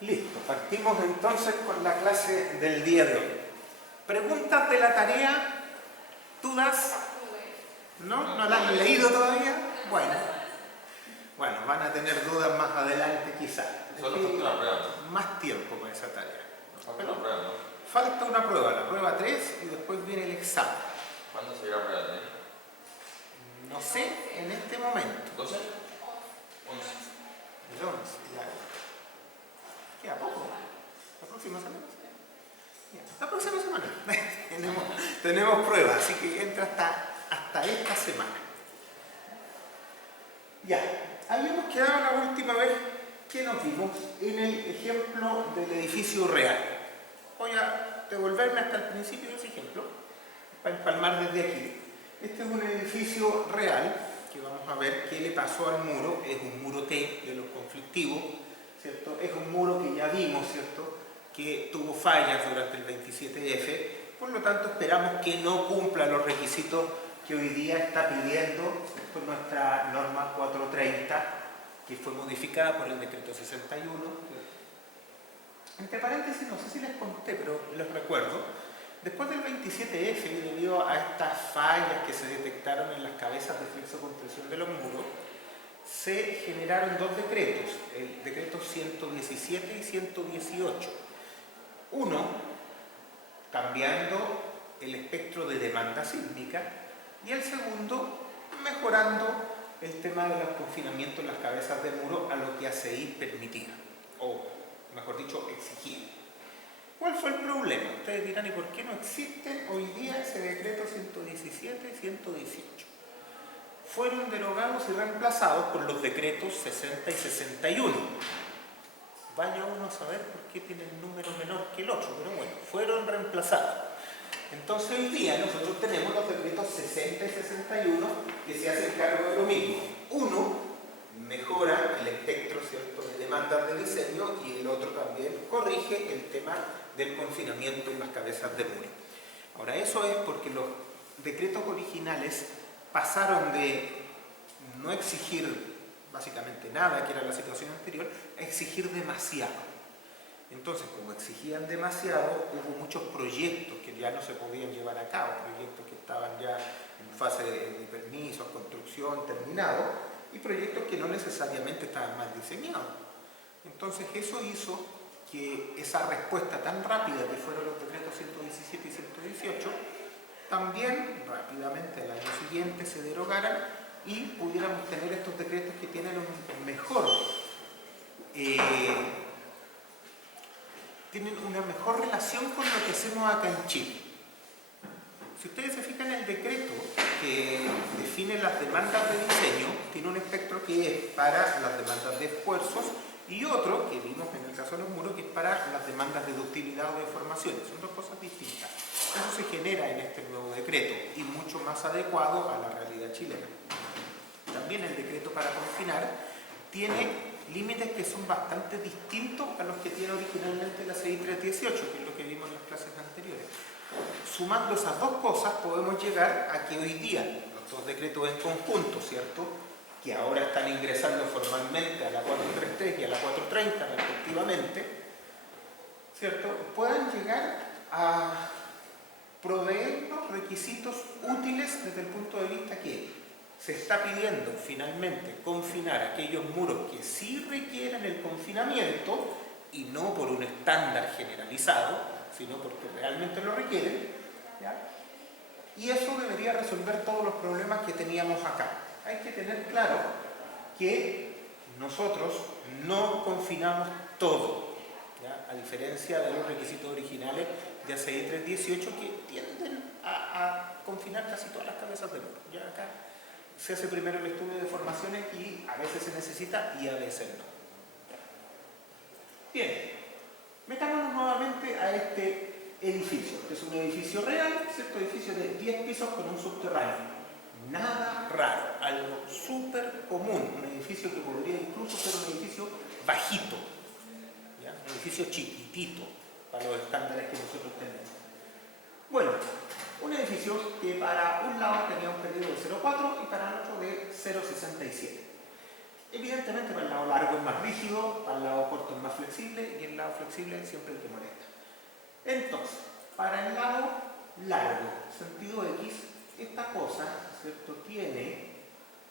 Listo, partimos entonces con la clase del día de hoy. ¿Preguntas de la tarea? ¿Dudas? ¿No? ¿No la han leído todavía? Bueno, van a tener dudas más adelante quizás. Solo falta una prueba, ¿no? Más tiempo con esa tarea. Nos falta una prueba, ¿no? Falta una prueba, la prueba 3 y después viene el examen. ¿Cuándo sería la prueba 3? No sé en este momento. ¿12? 11. El 11, ya. Queda poco. La próxima semana. Ya, la próxima semana. tenemos pruebas, así que entra hasta esta semana. Ya, habíamos quedado la última vez que nos vimos en el ejemplo del edificio real. Voy a devolverme hasta el principio de ese ejemplo, para empalmar desde aquí. Este es un edificio real, que vamos a ver qué le pasó al muro. Es un muro T de los conflictivos, ¿cierto? Es un muro que ya vimos, ¿cierto?, que tuvo fallas durante el 27F, por lo tanto esperamos que no cumpla los requisitos que hoy día está pidiendo, ¿cierto?, nuestra norma 430, que fue modificada por el decreto 61. Entre paréntesis, no sé si les conté, pero les recuerdo, después del 27F, y debido a estas fallas que se detectaron en las cabezas de flexo-compresión de los muros, se generaron dos decretos, el decreto 117 y 118. Uno, cambiando el espectro de demanda sísmica, y el segundo, mejorando el tema de los confinamientos en las cabezas de muro a lo que ACI permitía, o mejor dicho, exigía. ¿Cuál fue el problema? Ustedes dirán, ¿y por qué no existe hoy día ese decreto 117 y 118? Fueron derogados y reemplazados por los decretos 60 y 61. Vaya uno a saber por qué tienen un número menor que el otro, pero bueno, fueron reemplazados. Entonces hoy día nosotros tenemos los decretos 60 y 61 que se hacen cargo de lo mismo. Uno mejora el espectro, ¿cierto?, de demandas de diseño, y el otro también corrige el tema del confinamiento en las cabezas de muro. Ahora, eso es porque los decretos originales pasaron de no exigir básicamente nada, que era la situación anterior, a exigir demasiado. Entonces, como exigían demasiado, hubo muchos proyectos que ya no se podían llevar a cabo, proyectos que estaban ya en fase de permisos, construcción, terminado, y proyectos que no necesariamente estaban mal diseñados. Entonces, eso hizo que esa respuesta tan rápida que fueron los decretos 117 y 118, también rápidamente al año siguiente se derogaran y pudiéramos tener estos decretos que tienen tienen una mejor relación con lo que hacemos acá en Chile. Si ustedes se fijan, el decreto que define las demandas de diseño tiene un espectro que es para las demandas de esfuerzos y otro, que vimos en el caso de los muros, que es para las demandas de ductilidad o deformaciones. Son dos cosas distintas. Eso se genera en este nuevo decreto y mucho más adecuado a la realidad chilena. También el decreto para confinar tiene límites que son bastante distintos a los que tiene originalmente la CI 318, que es lo que vimos en las clases anteriores. Sumando esas dos cosas podemos llegar a que hoy día los dos decretos en conjunto, ¿cierto?, que ahora están ingresando formalmente a la 433 y a la 430 respectivamente, ¿cierto?, puedan llegar a proveernos requisitos útiles desde el punto de vista que se está pidiendo finalmente confinar aquellos muros que sí requieren el confinamiento, y no por un estándar generalizado, sino porque realmente lo requieren, ¿ya? Y eso debería resolver todos los problemas que teníamos acá. Hay que tener claro que nosotros no confinamos todo, ¿ya?, a diferencia de los requisitos originales de ACI 318, que tienden a confinar casi todas las cabezas de muro. Ya acá se hace primero el estudio de formaciones y a veces se necesita y a veces no. Bien, metámonos nuevamente a este edificio, que es un edificio real, ¿cierto?, edificio de 10 pisos con un subterráneo. Nada raro, algo súper común, un edificio que podría incluso ser un edificio bajito, ¿ya?, un edificio chiquitito para los estándares que nosotros tenemos. Bueno, un edificio que para un lado tenía un periodo de 0,4 y para el otro de 0,67. Evidentemente para el lado largo es más rígido, para el lado corto es más flexible y el lado flexible es siempre el que molesta. Entonces, para el lado largo, sentido X, esta cosa, ¿cierto?, tiene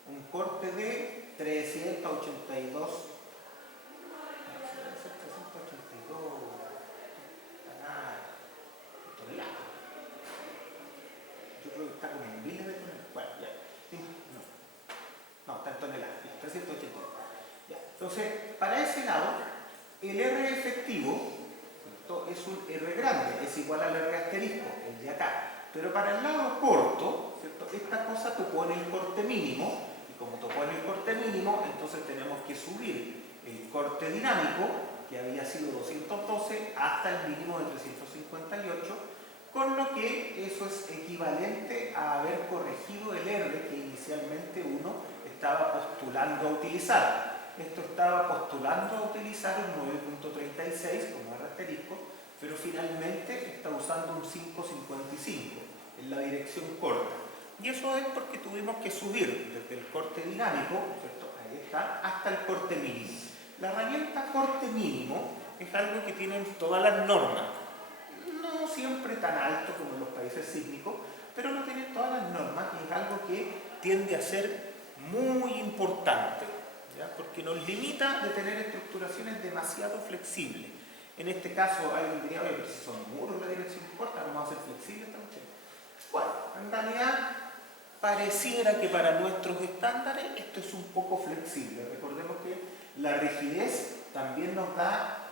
un corte de 382. Toneladas. Yo creo que está como en miles de toneladas. Bueno, ya. No, está en toneladas. 382. Ya. Entonces, para ese lado, el R efectivo, ¿cierto?, es un R grande, es igual al R asterisco, el de acá. Pero para el lado corto, ¿cierto?, esta cosa topó en el corte mínimo, y como topó en el corte mínimo, entonces tenemos que subir el corte dinámico, que había sido 212, hasta el mínimo de 358, con lo que eso es equivalente a haber corregido el R que inicialmente uno estaba postulando a utilizar. Esto estaba postulando a utilizar un 9.36 como R asterisco, pero finalmente está usando un 5.55 en la dirección corta. Y eso es porque tuvimos que subir desde el corte dinámico, ¿cierto?, ahí está, hasta el corte mínimo. La herramienta corte mínimo es algo que tienen todas las normas. No siempre tan alto como en los países sísmicos, pero lo tienen todas las normas y es algo que tiende a ser muy importante, ¿ya?, porque nos limita de tener estructuraciones demasiado flexibles. En este caso, alguien diría, oye, pero si son muros la dirección corta, no vamos a ser flexibles también. Bueno, en realidad pareciera que para nuestros estándares esto es un poco flexible. Recordemos que la rigidez también nos da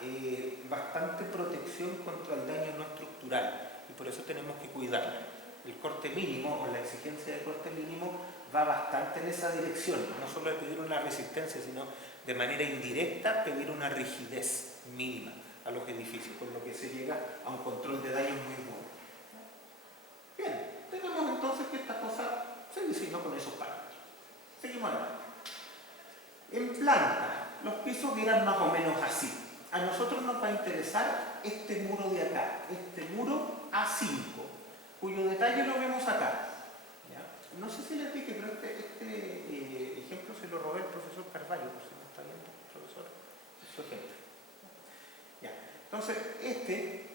bastante protección contra el daño no estructural y por eso tenemos que cuidarla. El corte mínimo o la exigencia de corte mínimo va bastante en esa dirección, no solo de pedir una resistencia, sino de manera indirecta pedir una rigidez mínima a los edificios, con lo que se llega a un control de daños muy bueno. Bien, tenemos entonces que esta cosa se diseñó con esos parámetros. Seguimos adelante. En planta, los pisos eran más o menos así. A nosotros nos va a interesar este muro de acá, este muro A5, cuyo detalle lo vemos acá. ¿Ya? No sé si les dije, pero este ejemplo se lo robé el profesor Carvalho, por si no está viendo, profesor, es su ejemplo. ¿Ya? Entonces,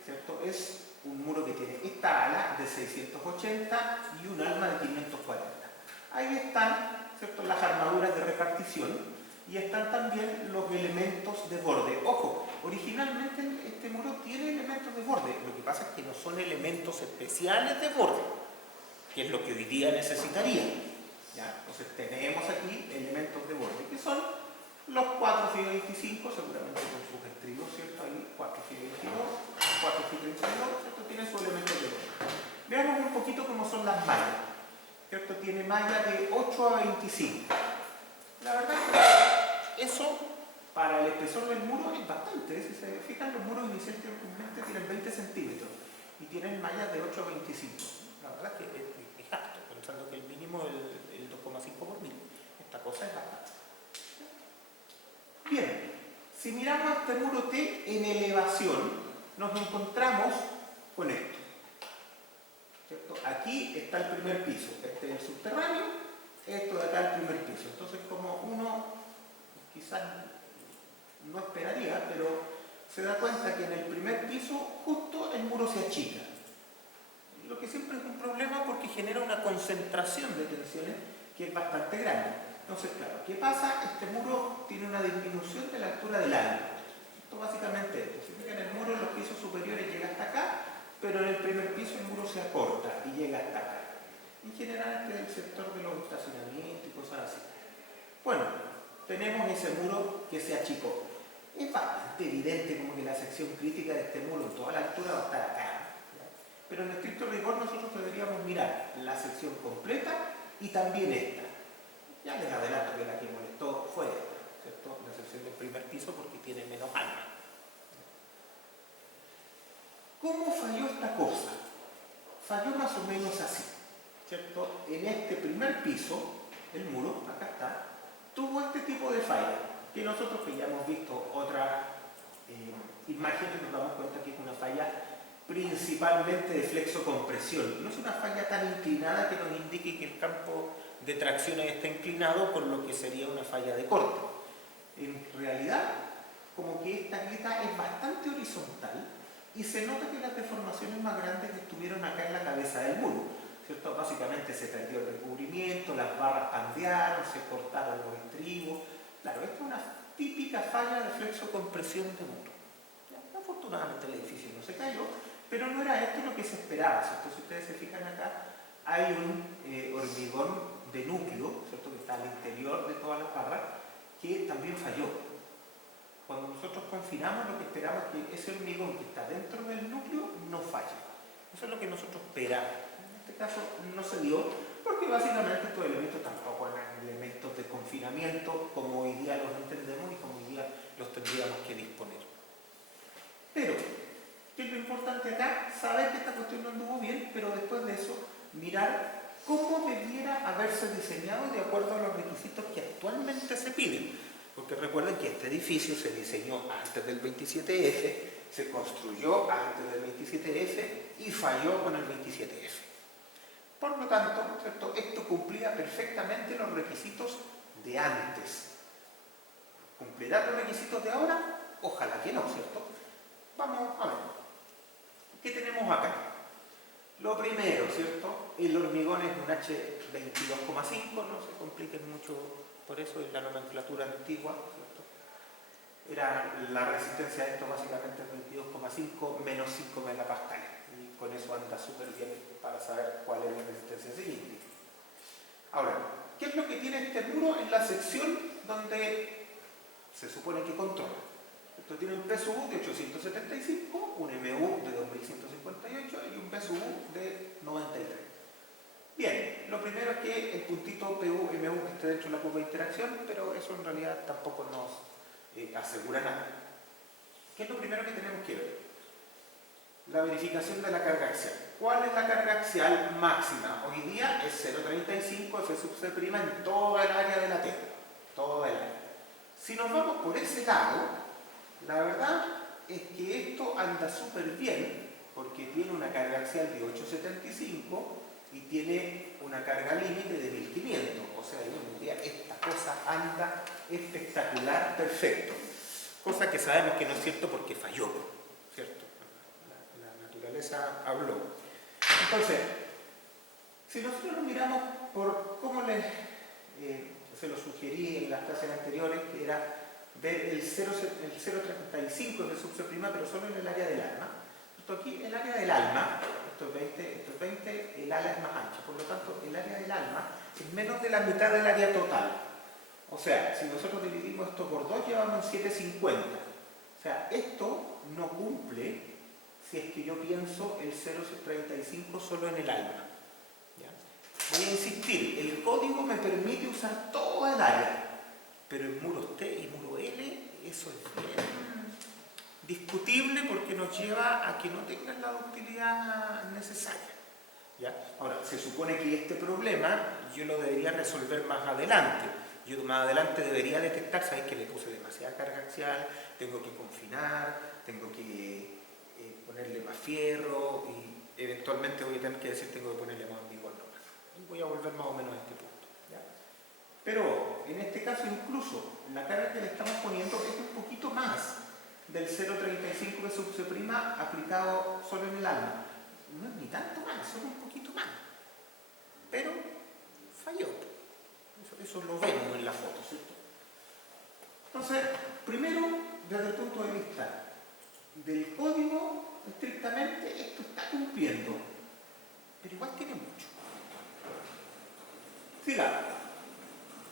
¿cierto?, es un muro que tiene esta ala de 680 y un alma de 540. Ahí están, ¿cierto?, las armaduras de repartición y están también los elementos de borde. Ojo, originalmente este muro tiene elementos de borde, lo que pasa es que no son elementos especiales de borde, que es lo que hoy día necesitaría. ¿Ya? Entonces tenemos aquí elementos de borde, que son los 4 φ 25, seguramente con sus estribos, ¿cierto? Ahí 4 φ 22, 4 φ 32, ¿cierto? Tiene sus elementos de borde. Veamos un poquito cómo son las mallas, ¿cierto? Tiene malla de 8 a 25. La verdad que eso para el espesor del muro es bastante. Si se fijan, los muros inicialmente tienen 20 centímetros y tienen mallas de 8 a 25. La verdad que es alto, pensando que el mínimo es el 2,5 por mil. Esta cosa es bastante. Bien, si miramos este muro T en elevación, nos encontramos con esto. ¿Cierto? Aquí está el primer piso, este es el subterráneo, esto de acá el primer piso. Entonces, como uno quizás no esperaría, pero se da cuenta que en el primer piso justo el muro se achica. Lo que siempre es un problema porque genera una concentración de tensiones que es bastante grande. Entonces, claro, ¿qué pasa? Este muro tiene una disminución de la altura del alma. Esto básicamente es esto. Significa que en el muro en los pisos superiores llega hasta acá, pero en el primer piso el muro se acorta y llega hasta acá. En general, este es el sector de los estacionamientos y cosas así. Bueno, tenemos ese muro que se achicó. Es bastante evidente como que la sección crítica de este muro en toda la altura va a estar acá. ¿Ya? Pero en estricto rigor nosotros deberíamos mirar la sección completa y también esta. Ya les adelanto que la que molestó fue esta, ¿cierto? La sección del primer piso porque tiene menos alma. ¿Cómo falló esta cosa? Falló más o menos así, ¿cierto? En este primer piso, el muro, acá está, tuvo este tipo de falla, que nosotros que ya hemos visto otras imágenes nos damos cuenta que es una falla principalmente de flexo-compresión. No es una falla tan inclinada que nos indique que el campo de tracciones está inclinado, por lo que sería una falla de corte. en realidad como que esta grieta es bastante horizontal y se nota que las deformaciones más grandes estuvieron acá en la cabeza del muro, ¿cierto? Básicamente se perdió el recubrimiento, las barras pandearon, se cortaron los estribos. Claro, esta es una típica falla de flexo-compresión de muro. ¿Ya? Afortunadamente el edificio no se cayó, pero no era esto lo que se esperaba, ¿cierto? Si ustedes se fijan acá, hay un hormigón de núcleo, ¿cierto? Que está al interior de todas las barras, que también falló. Cuando nosotros confinamos, lo que esperamos es que ese hormigón que está dentro del núcleo no falle. Eso es lo que nosotros esperamos. En este caso no se dio, porque básicamente estos elementos tampoco eran elementos de confinamiento como hoy día los entendemos y como hoy día los tendríamos que disponer. Pero, ¿qué es lo importante acá? Saber que esta cuestión no anduvo bien, pero después de eso, mirar cómo debiera haberse diseñado de acuerdo a los requisitos que actualmente se piden. Porque recuerden que este edificio se diseñó antes del 27F, se construyó antes del 27F y falló con el 27F. Por lo tanto, ¿cierto? Esto cumplía perfectamente los requisitos de antes. ¿Cumplirá los requisitos de ahora? Ojalá que no, ¿cierto? Vamos a ver. ¿Qué tenemos acá? Lo primero, ¿cierto? El hormigón es un H22,5, no se compliquen mucho por eso, es la nomenclatura antigua, ¿cierto? Era la resistencia de esto básicamente es 22,5 menos 5 megapascales. Y con eso anda súper bien para saber cuál es la resistencia siguiente. Ahora, ¿qué es lo que tiene este muro en la sección donde se supone que controla? Esto tiene un PSU de 875, un MU de 2158 y un PSU de 93. Bien, lo primero es que el puntito PU-MU esté dentro de la curva de interacción, pero eso en realidad tampoco nos asegura nada. ¿Qué es lo primero que tenemos que ver? La verificación de la carga axial. ¿Cuál es la carga axial máxima? Hoy día es 0,35 F sub C' en toda el área de la T. Toda el área. Si nos vamos por ese lado, la verdad es que esto anda súper bien, porque tiene una carga axial de 8,75 y tiene una carga límite de 1500. O sea, hoy en día esta cosa anda espectacular, perfecto. Cosa que sabemos que no es cierto porque falló, ¿cierto? La naturaleza habló. Entonces, si nosotros lo miramos por cómo se lo sugerí en las clases anteriores, que era ver el 0,35 de sub C', pero solo en el área del alma. Esto aquí, el área del alma, esto es 20, el ala es más ancha, por lo tanto el área del alma es menos de la mitad del área total. O sea, si nosotros dividimos esto por 2, llevamos 7,50. O sea, esto no cumple si es que yo pienso el 0,35 solo en el alma. ¿Ya? Voy a insistir, el código me permite usar toda el área, pero en muros T y muro L, eso es bien discutible porque nos lleva a que no tengan la ductilidad necesaria. ¿Ya? Ahora, se supone que este problema yo lo debería resolver más adelante. Yo más adelante debería detectar, ¿sabes? Que le puse demasiada carga axial, tengo que confinar, tengo que ponerle más fierro y eventualmente voy a tener que decir tengo que ponerle más hormigón nomás. Y voy a volver más o menos a este punto. ¿Ya? Pero en este caso incluso la carga que le estamos poniendo es un poquito más del 0,35 de sub C' aplicado solo en el alma. No es ni tanto más, solo un poquito más. Pero falló. Eso lo vemos en la foto, ¿cierto? Entonces, primero, desde el punto de vista del código, estrictamente esto está cumpliendo, pero igual tiene mucho. Sigamos.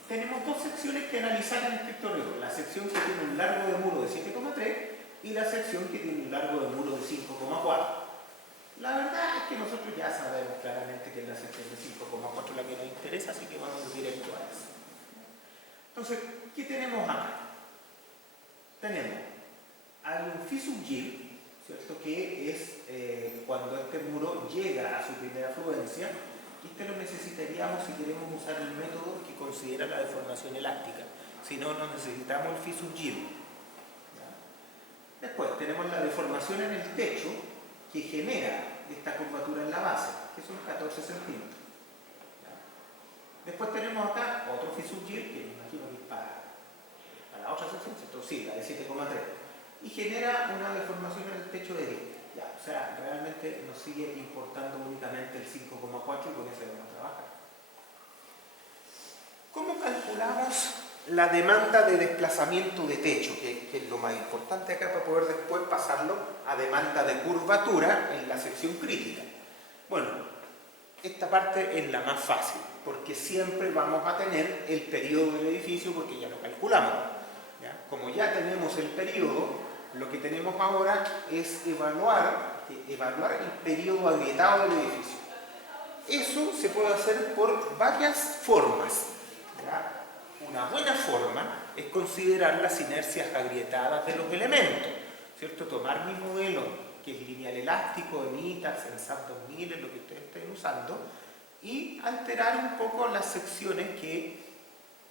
Tenemos dos secciones que analizar en estricto rigor. La sección que tiene un largo de muro de 7,3 y la sección que tiene un largo de muro de 5,4. La verdad es que nosotros ya sabemos claramente que es la sección de 5,4 la que nos interesa, así que vamos directo a eso. Entonces, ¿qué tenemos acá? Tenemos al phi sub G, ¿cierto? Que es cuando este muro llega a su primera fluencia. Este lo necesitaríamos si queremos usar el método que considera la deformación elástica. Si no, no necesitamos el phi sub G. Después tenemos la deformación en el techo que genera esta curvatura en la base, que son 14 centímetros. Después tenemos acá otro phi sub G, que me imagino que es para la otra sección, ¿cierto? Sí, la de 7,3. Y genera una deformación en el techo de 10. Ya, o sea, realmente nos sigue importando únicamente el 5,4 y con eso vamos a trabajar. ¿Cómo calculamos la demanda de desplazamiento de techo? Que es lo más importante acá para poder después pasarlo a demanda de curvatura en la sección crítica. Bueno, esta parte es la más fácil, porque siempre vamos a tener el periodo del edificio porque ya lo calculamos. ¿Ya? Como ya tenemos el periodo, lo que tenemos ahora es evaluar el periodo agrietado del edificio. Eso se puede hacer por varias formas. ¿Ya? Una buena forma es considerar las inercias agrietadas de los elementos, ¿cierto? Tomar mi modelo, que es lineal elástico, EMITAX, en SAP 2000, es lo que ustedes estén usando, y alterar un poco las secciones que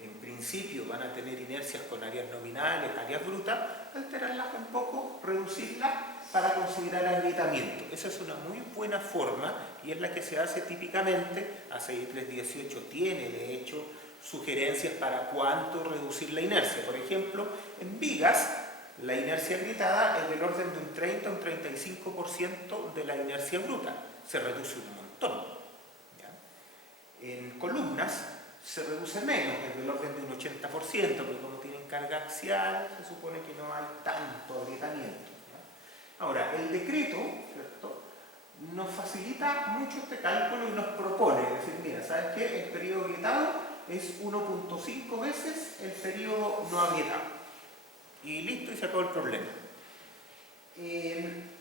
en principio van a tener inercias con áreas nominales, áreas brutas, alterarlas un poco, reducirlas para considerar agrietamiento. Esa es una muy buena forma y es la que se hace típicamente. ACI 318 tiene, de hecho, sugerencias para cuánto reducir la inercia. Por ejemplo, en vigas, la inercia agrietada es del orden de un 30 a un 35% de la inercia bruta. Se reduce un montón. ¿Ya? En columnas se reduce menos, es del orden de un 80%, porque como tienen carga axial, se supone que no hay tanto agrietamiento. ¿Ya? Ahora, el decreto, ¿cierto?, nos facilita mucho este cálculo y nos propone, es decir, mira, ¿sabes qué? El periodo agrietado es 1.5 veces el periodo no agrietado. Y listo, y se acabó el problema.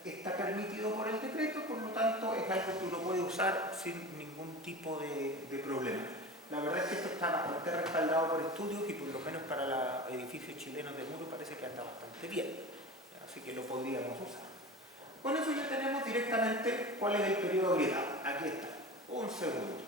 Está permitido por el decreto, por lo tanto es algo que uno puede usar sin ningún tipo de problema. La verdad es que esto está bastante respaldado por estudios y por lo menos para los edificios chilenos de muro parece que anda bastante bien. Así que lo podríamos usar. Con eso ya tenemos directamente cuál es el periodo agrietado. Aquí está. Un segundo.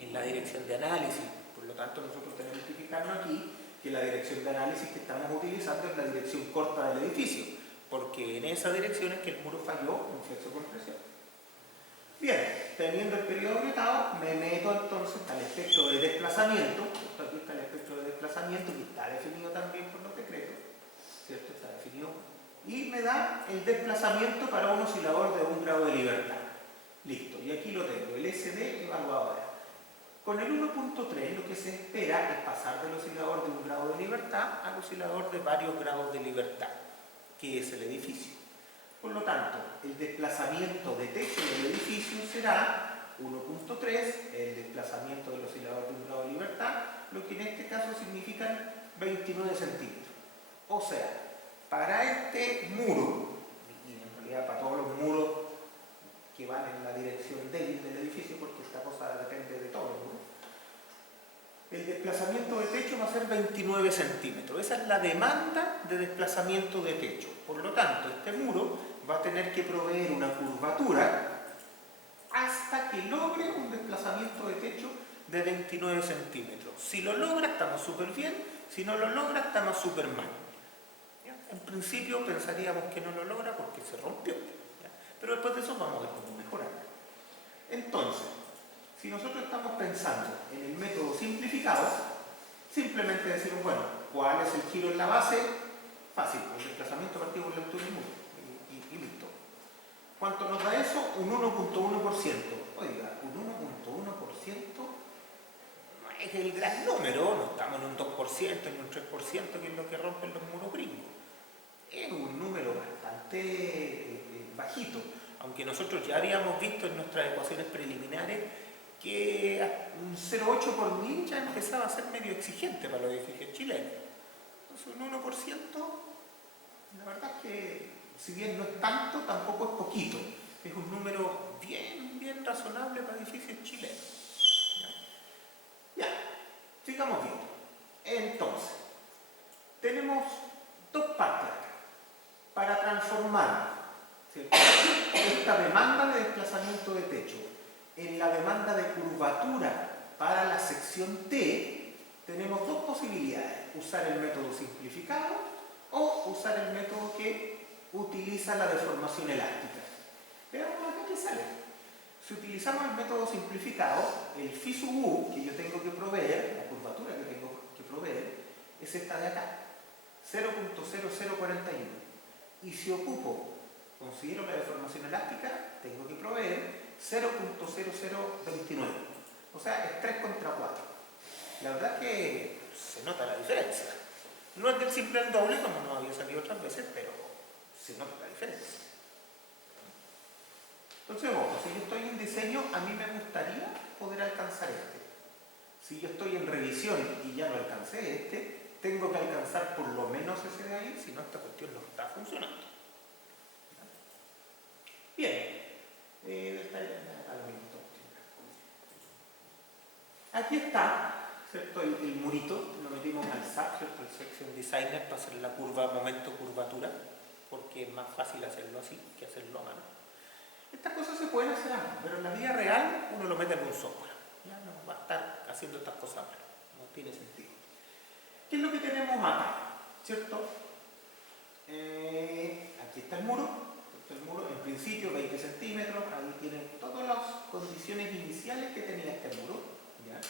En la dirección de análisis, por lo tanto nosotros tenemos que fijarnos aquí que la dirección de análisis que estamos utilizando es la dirección corta del edificio, porque en esa dirección es que el muro falló en flexo compresión. Bien, teniendo el periodo agrietado, me meto entonces al espectro de desplazamiento. Aquí está el espectro de desplazamiento que está definido también por los decretos, ¿cierto? Está definido. Y me da el desplazamiento para un oscilador de 1 grado de libertad. Listo, y aquí lo tengo, el SD evaluado ahora. Con el 1.3 lo que se espera es pasar del oscilador de 1 grado de libertad al oscilador de varios grados de libertad, que es el edificio. Por lo tanto, el desplazamiento de techo del edificio será 1.3, el desplazamiento del oscilador de 1 grado de libertad, lo que en este caso significan 29 centímetros. O sea, para este muro, y en realidad para todos los muros que van en la dirección débil del edificio, porque esta cosa depende de todo el muro, el desplazamiento de techo va a ser 29 centímetros. Esa es la demanda de desplazamiento de techo. Por lo tanto, este muro va a tener que proveer una curvatura hasta que logre un desplazamiento de techo de 29 centímetros. Si lo logra, estamos súper bien. Si no lo logra, estamos súper mal. ¿Ya? En principio pensaríamos que no lo logra porque se rompió. ¿Ya? Pero después de eso vamos a ver cómo mejorar. Entonces, si nosotros estamos pensando en el método simplificado, simplemente decimos, bueno, ¿cuál es el giro en la base? Fácil, el desplazamiento partido por la altura del muro. Y listo. ¿Cuánto nos da eso? Un 1.1%. Oiga, un 1.1% no es el gran número, no estamos en un 2% ni un 3%, que es lo que rompen los muros gringos. Es un número bastante bajito, aunque nosotros ya habíamos visto en nuestras ecuaciones preliminares que un 0,8 por mil ya empezaba a ser medio exigente para los edificios chilenos. Entonces un 1%, la verdad es que si bien no es tanto, tampoco es poquito. Es un número bien razonable para edificios chilenos. Ya, sigamos viendo. Entonces, tenemos dos partes acá. Para transformar, ¿cierto?, esta demanda de desplazamiento de techo en la demanda de curvatura para la sección T, tenemos dos posibilidades: usar el método simplificado o usar el método que utiliza la deformación elástica. Veamos acá qué sale. Si utilizamos el método simplificado, el phi sub u que yo tengo que proveer, la curvatura que tengo que proveer, es esta de acá, 0.0041. Y si ocupo, considero la deformación elástica, tengo que proveer 0.0029. O sea, es 3 contra 4. La verdad que se nota la diferencia. No es del simple al doble, como nos había salido otras veces, pero se nota la diferencia. Entonces, ojo, si yo estoy en diseño, a mí me gustaría poder alcanzar este. Si yo estoy en revisión y ya no alcancé este, tengo que alcanzar por lo menos ese de ahí, si no esta cuestión no está funcionando. Bien. Aquí está, ¿cierto? El murito, lo metimos al SAP, ¿cierto? El Section Designer, para hacer la curva momento-curvatura, porque es más fácil hacerlo así que hacerlo a mano. Estas cosas se pueden hacer a mano, pero en la vida real uno lo mete en un software. Ya no va a estar haciendo estas cosas a mano, no tiene sentido. ¿Qué es lo que tenemos acá? ¿Cierto? Aquí está el muro. El muro, en principio 20 centímetros, ahí tiene todas las condiciones iniciales que tenía este muro, ¿ya?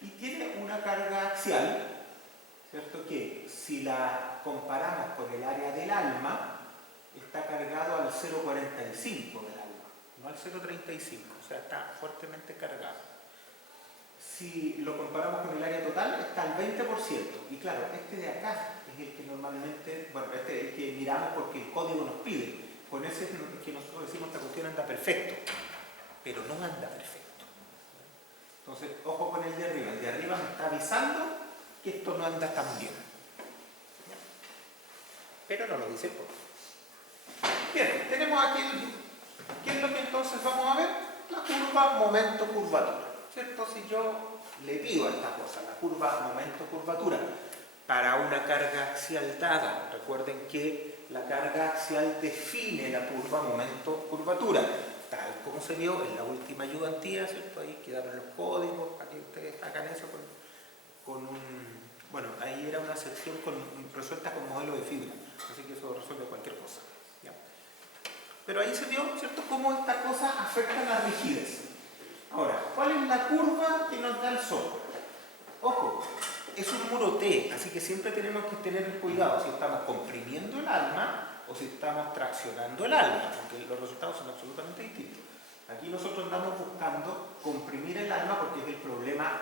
Y tiene una carga axial, ¿cierto? Que si la comparamos con el área del alma, está cargado al 0,45 del alma, no al 0,35, o sea, está fuertemente cargado. Si lo comparamos con el área total, está al 20%, y claro, este de acá es el que normalmente, bueno, este es el que miramos porque el código nos pide. Con ese es que nosotros decimos que esta cuestión anda perfecto, pero no anda perfecto. Entonces, ojo con el de arriba me está avisando que esto no anda tan bien. Pero no lo dice por. Bien, tenemos aquí ¿qué es lo que entonces vamos a ver? La curva momento-curvatura, ¿cierto? Si yo le pido a esta cosa, la curva momento-curvatura, para una carga axial dada, recuerden que la carga axial define la curva momento-curvatura, tal como se vio en la última ayudantía, ¿cierto? Ahí quedaron los códigos para que ustedes hagan eso con un... Bueno, ahí era una sección resuelta con modelo de fibra, así que eso resuelve cualquier cosa, ¿ya? Pero ahí se vio, ¿cierto?, cómo esta cosa afecta la rigidez. Ahora, ¿cuál es la curva que nos da el software? Ojo, es un muro T, así que siempre tenemos que tener cuidado si estamos comprimiendo el alma o si estamos traccionando el alma, porque los resultados son absolutamente distintos. Aquí nosotros andamos buscando comprimir el alma porque es el problema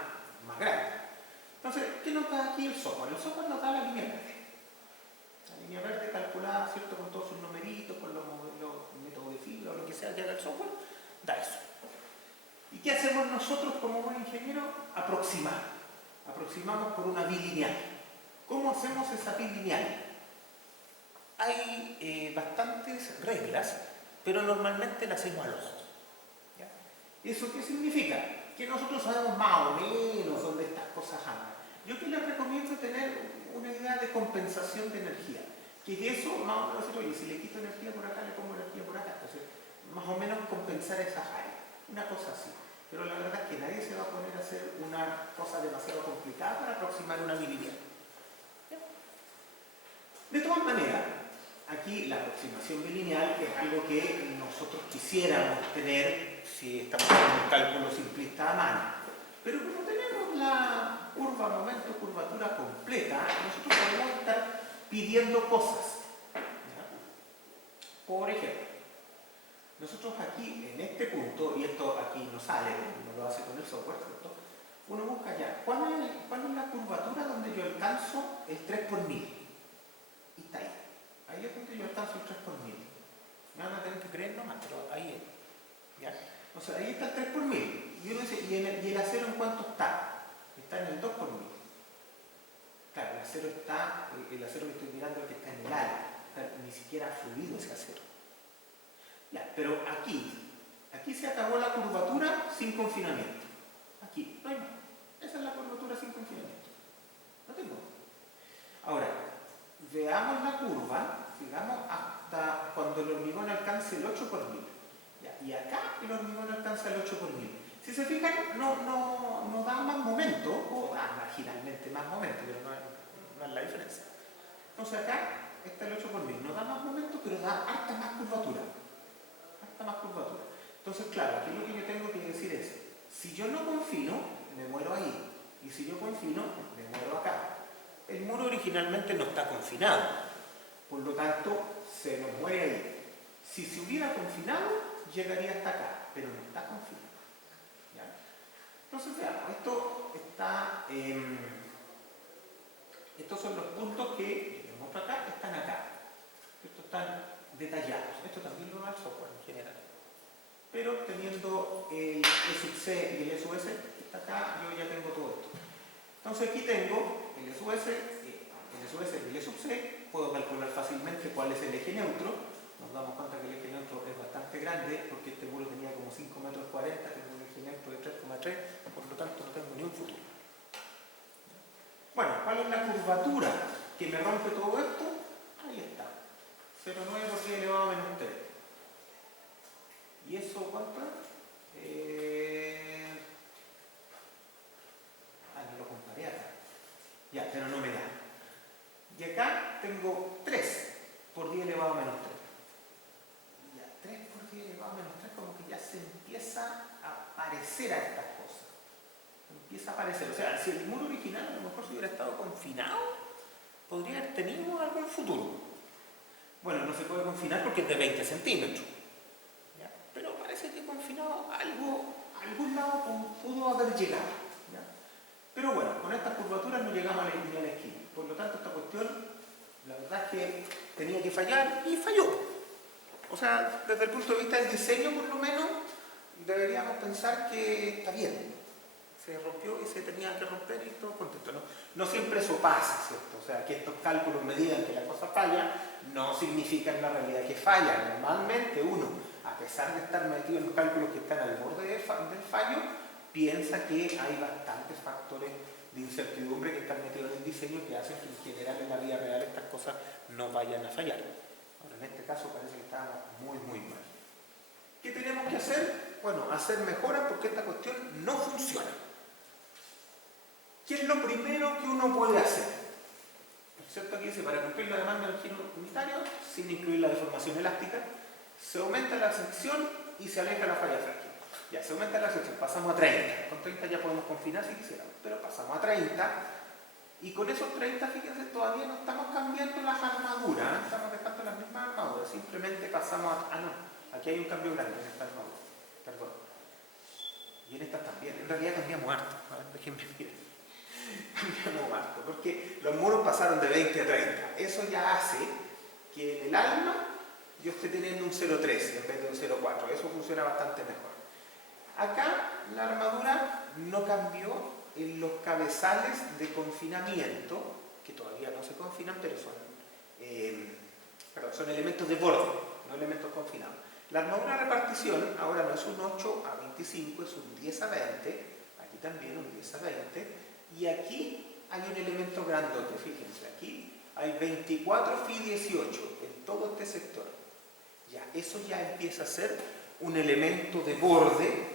más grande. Entonces, ¿qué nos da aquí el software? El software nos da la línea verde. La línea verde calculada, ¿cierto?, con todos sus numeritos, con los métodos de fibra o lo que sea que haga el software, da eso. ¿Y qué hacemos nosotros como buen ingeniero? Aproximamos por una bilineal. ¿Cómo hacemos esa bilineal? Hay bastantes reglas, pero normalmente las hacemos al ojo. ¿Ya? ¿Eso qué significa? Que nosotros sabemos más o menos dónde estas cosas andan. Yo que les recomiendo tener una idea de compensación de energía. Que de eso, más o menos, decir, oye, si le quito energía por acá, le pongo energía por acá. Entonces, más o menos compensar esas áreas. Una cosa así. Pero la verdad es que nadie se va a poner a hacer una cosa demasiado complicada para aproximar una bilineal. De todas maneras, aquí la aproximación bilineal es algo que nosotros quisiéramos tener si estamos haciendo un cálculo simplista a mano. Pero como tenemos la curva momento-curvatura completa, nosotros podemos estar pidiendo cosas. ¿Ya? Por ejemplo, nosotros aquí, en este punto, y esto aquí no sale, no lo hace con el software, ¿cierto? Uno busca ya, ¿cuál es la curvatura donde yo alcanzo el 3 por 1000? Y está ahí. Ahí es donde yo alcanzo el 3 por 1000. Me van a tener que creer nomás, pero ahí es. ¿Ya? O sea, ahí está el 3 por 1000. Y uno dice, ¿y el acero en cuánto está? Está en el 2 por 1000. Claro, el acero que estoy mirando es el que está en el área. O sea, ni siquiera ha fluido ese acero. Ya, pero aquí se acabó la curvatura sin confinamiento. Aquí, no hay más. Esa es la curvatura sin confinamiento. No tengo. Ahora, veamos la curva, digamos, hasta cuando el hormigón alcance el 8 por 1000. Ya, y acá el hormigón alcanza el 8 por 1000. Si se fijan, no da más momento, o da marginalmente más momento, pero no es la diferencia. Entonces acá está el 8 por 1000. No da más momento, pero da harta más curvatura. Más curvatura. Entonces, claro, aquí lo que yo tengo que decir es, si yo no confino, me muero ahí. Y si yo confino, me muero acá. el muro originalmente no está confinado, por lo tanto se nos muere ahí. Si se hubiera confinado, llegaría hasta acá, pero no está confinado. ¿Ya? Entonces veamos, estos son los puntos que les muestro acá, están acá. Estos están detallados. Esto también lo da el software en general. Pero teniendo el E sub C y el E sub S, que está acá, yo ya tengo todo esto. Entonces aquí tengo el E sub S, y el E sub C. Puedo calcular fácilmente cuál es el eje neutro. Nos damos cuenta que el eje neutro es bastante grande, porque este muro tenía como 5,40 metros, tengo un eje neutro de 3,3, por lo tanto no tengo ni un futuro. Bueno, ¿cuál es la curvatura que me rompe todo esto? Ahí está. 0,9 por 10 elevado a menos 3. ¿Y eso cuánto es? No lo comparé acá. Ya, pero no me da. Y acá tengo 3 por 10 elevado a menos 3. Ya, 3 por 10 elevado a menos 3 como que ya se empieza a parecer a estas cosas. Empieza a parecer. O sea, si el muro original a lo mejor si hubiera estado confinado, podría haber tenido algún futuro. Bueno, no se puede confinar porque es de 20 centímetros. ¿Ya? Pero parece que confinado a algún lado pudo haber llegado. ¿Ya? Pero bueno, con estas curvaturas no llegamos ni a la esquina. Por lo tanto, esta cuestión, la verdad es que tenía que fallar y falló. O sea, desde el punto de vista del diseño, por lo menos, deberíamos pensar que está bien. Se rompió y se tenía que romper y todo contento. No siempre eso pasa, ¿cierto? O sea, que estos cálculos me digan que la cosa falla, no significa en la realidad que falla. Normalmente uno, a pesar de estar metido en los cálculos que están al borde del fallo, piensa que hay bastantes factores de incertidumbre que están metidos en el diseño que hacen que en general en la vida real estas cosas no vayan a fallar. Ahora, en este caso parece que estábamos muy mal. ¿Qué tenemos que hacer? Bueno, hacer mejoras porque esta cuestión no funciona. ¿Qué es lo primero que uno puede hacer? ¿Cierto? Aquí dice, para cumplir la demanda del giro unitario, sin incluir la deformación elástica, se aumenta la sección y se aleja la falla frágil. Ya, se aumenta la sección, pasamos a 30. Con 30 ya podemos confinar si quisiéramos, pero pasamos a 30. Y con esos 30, fíjense, todavía no estamos cambiando las armaduras, ¿eh? Estamos dejando las mismas armaduras, simplemente pasamos a... no, aquí hay un cambio grande en esta armadura, perdón. Y en esta también, en realidad cambiamos harto, a ver, déjenme mirar. Cambiamos harto, porque los muros pasaron de 20 a 30. Eso ya hace que en el alma yo esté teniendo un 0,3 en vez de un 0,4. Eso funciona bastante mejor. Acá la armadura no cambió en los cabezales de confinamiento, que todavía no se confinan, pero son elementos de borde, no elementos confinados. La armadura de repartición ahora no es un 8 a 25, es un 10 a 20, aquí también un 10 a 20, y aquí hay un elemento grandote, fíjense, aquí hay 24 Fi 18 en todo este sector. Ya, eso ya empieza a ser un elemento de borde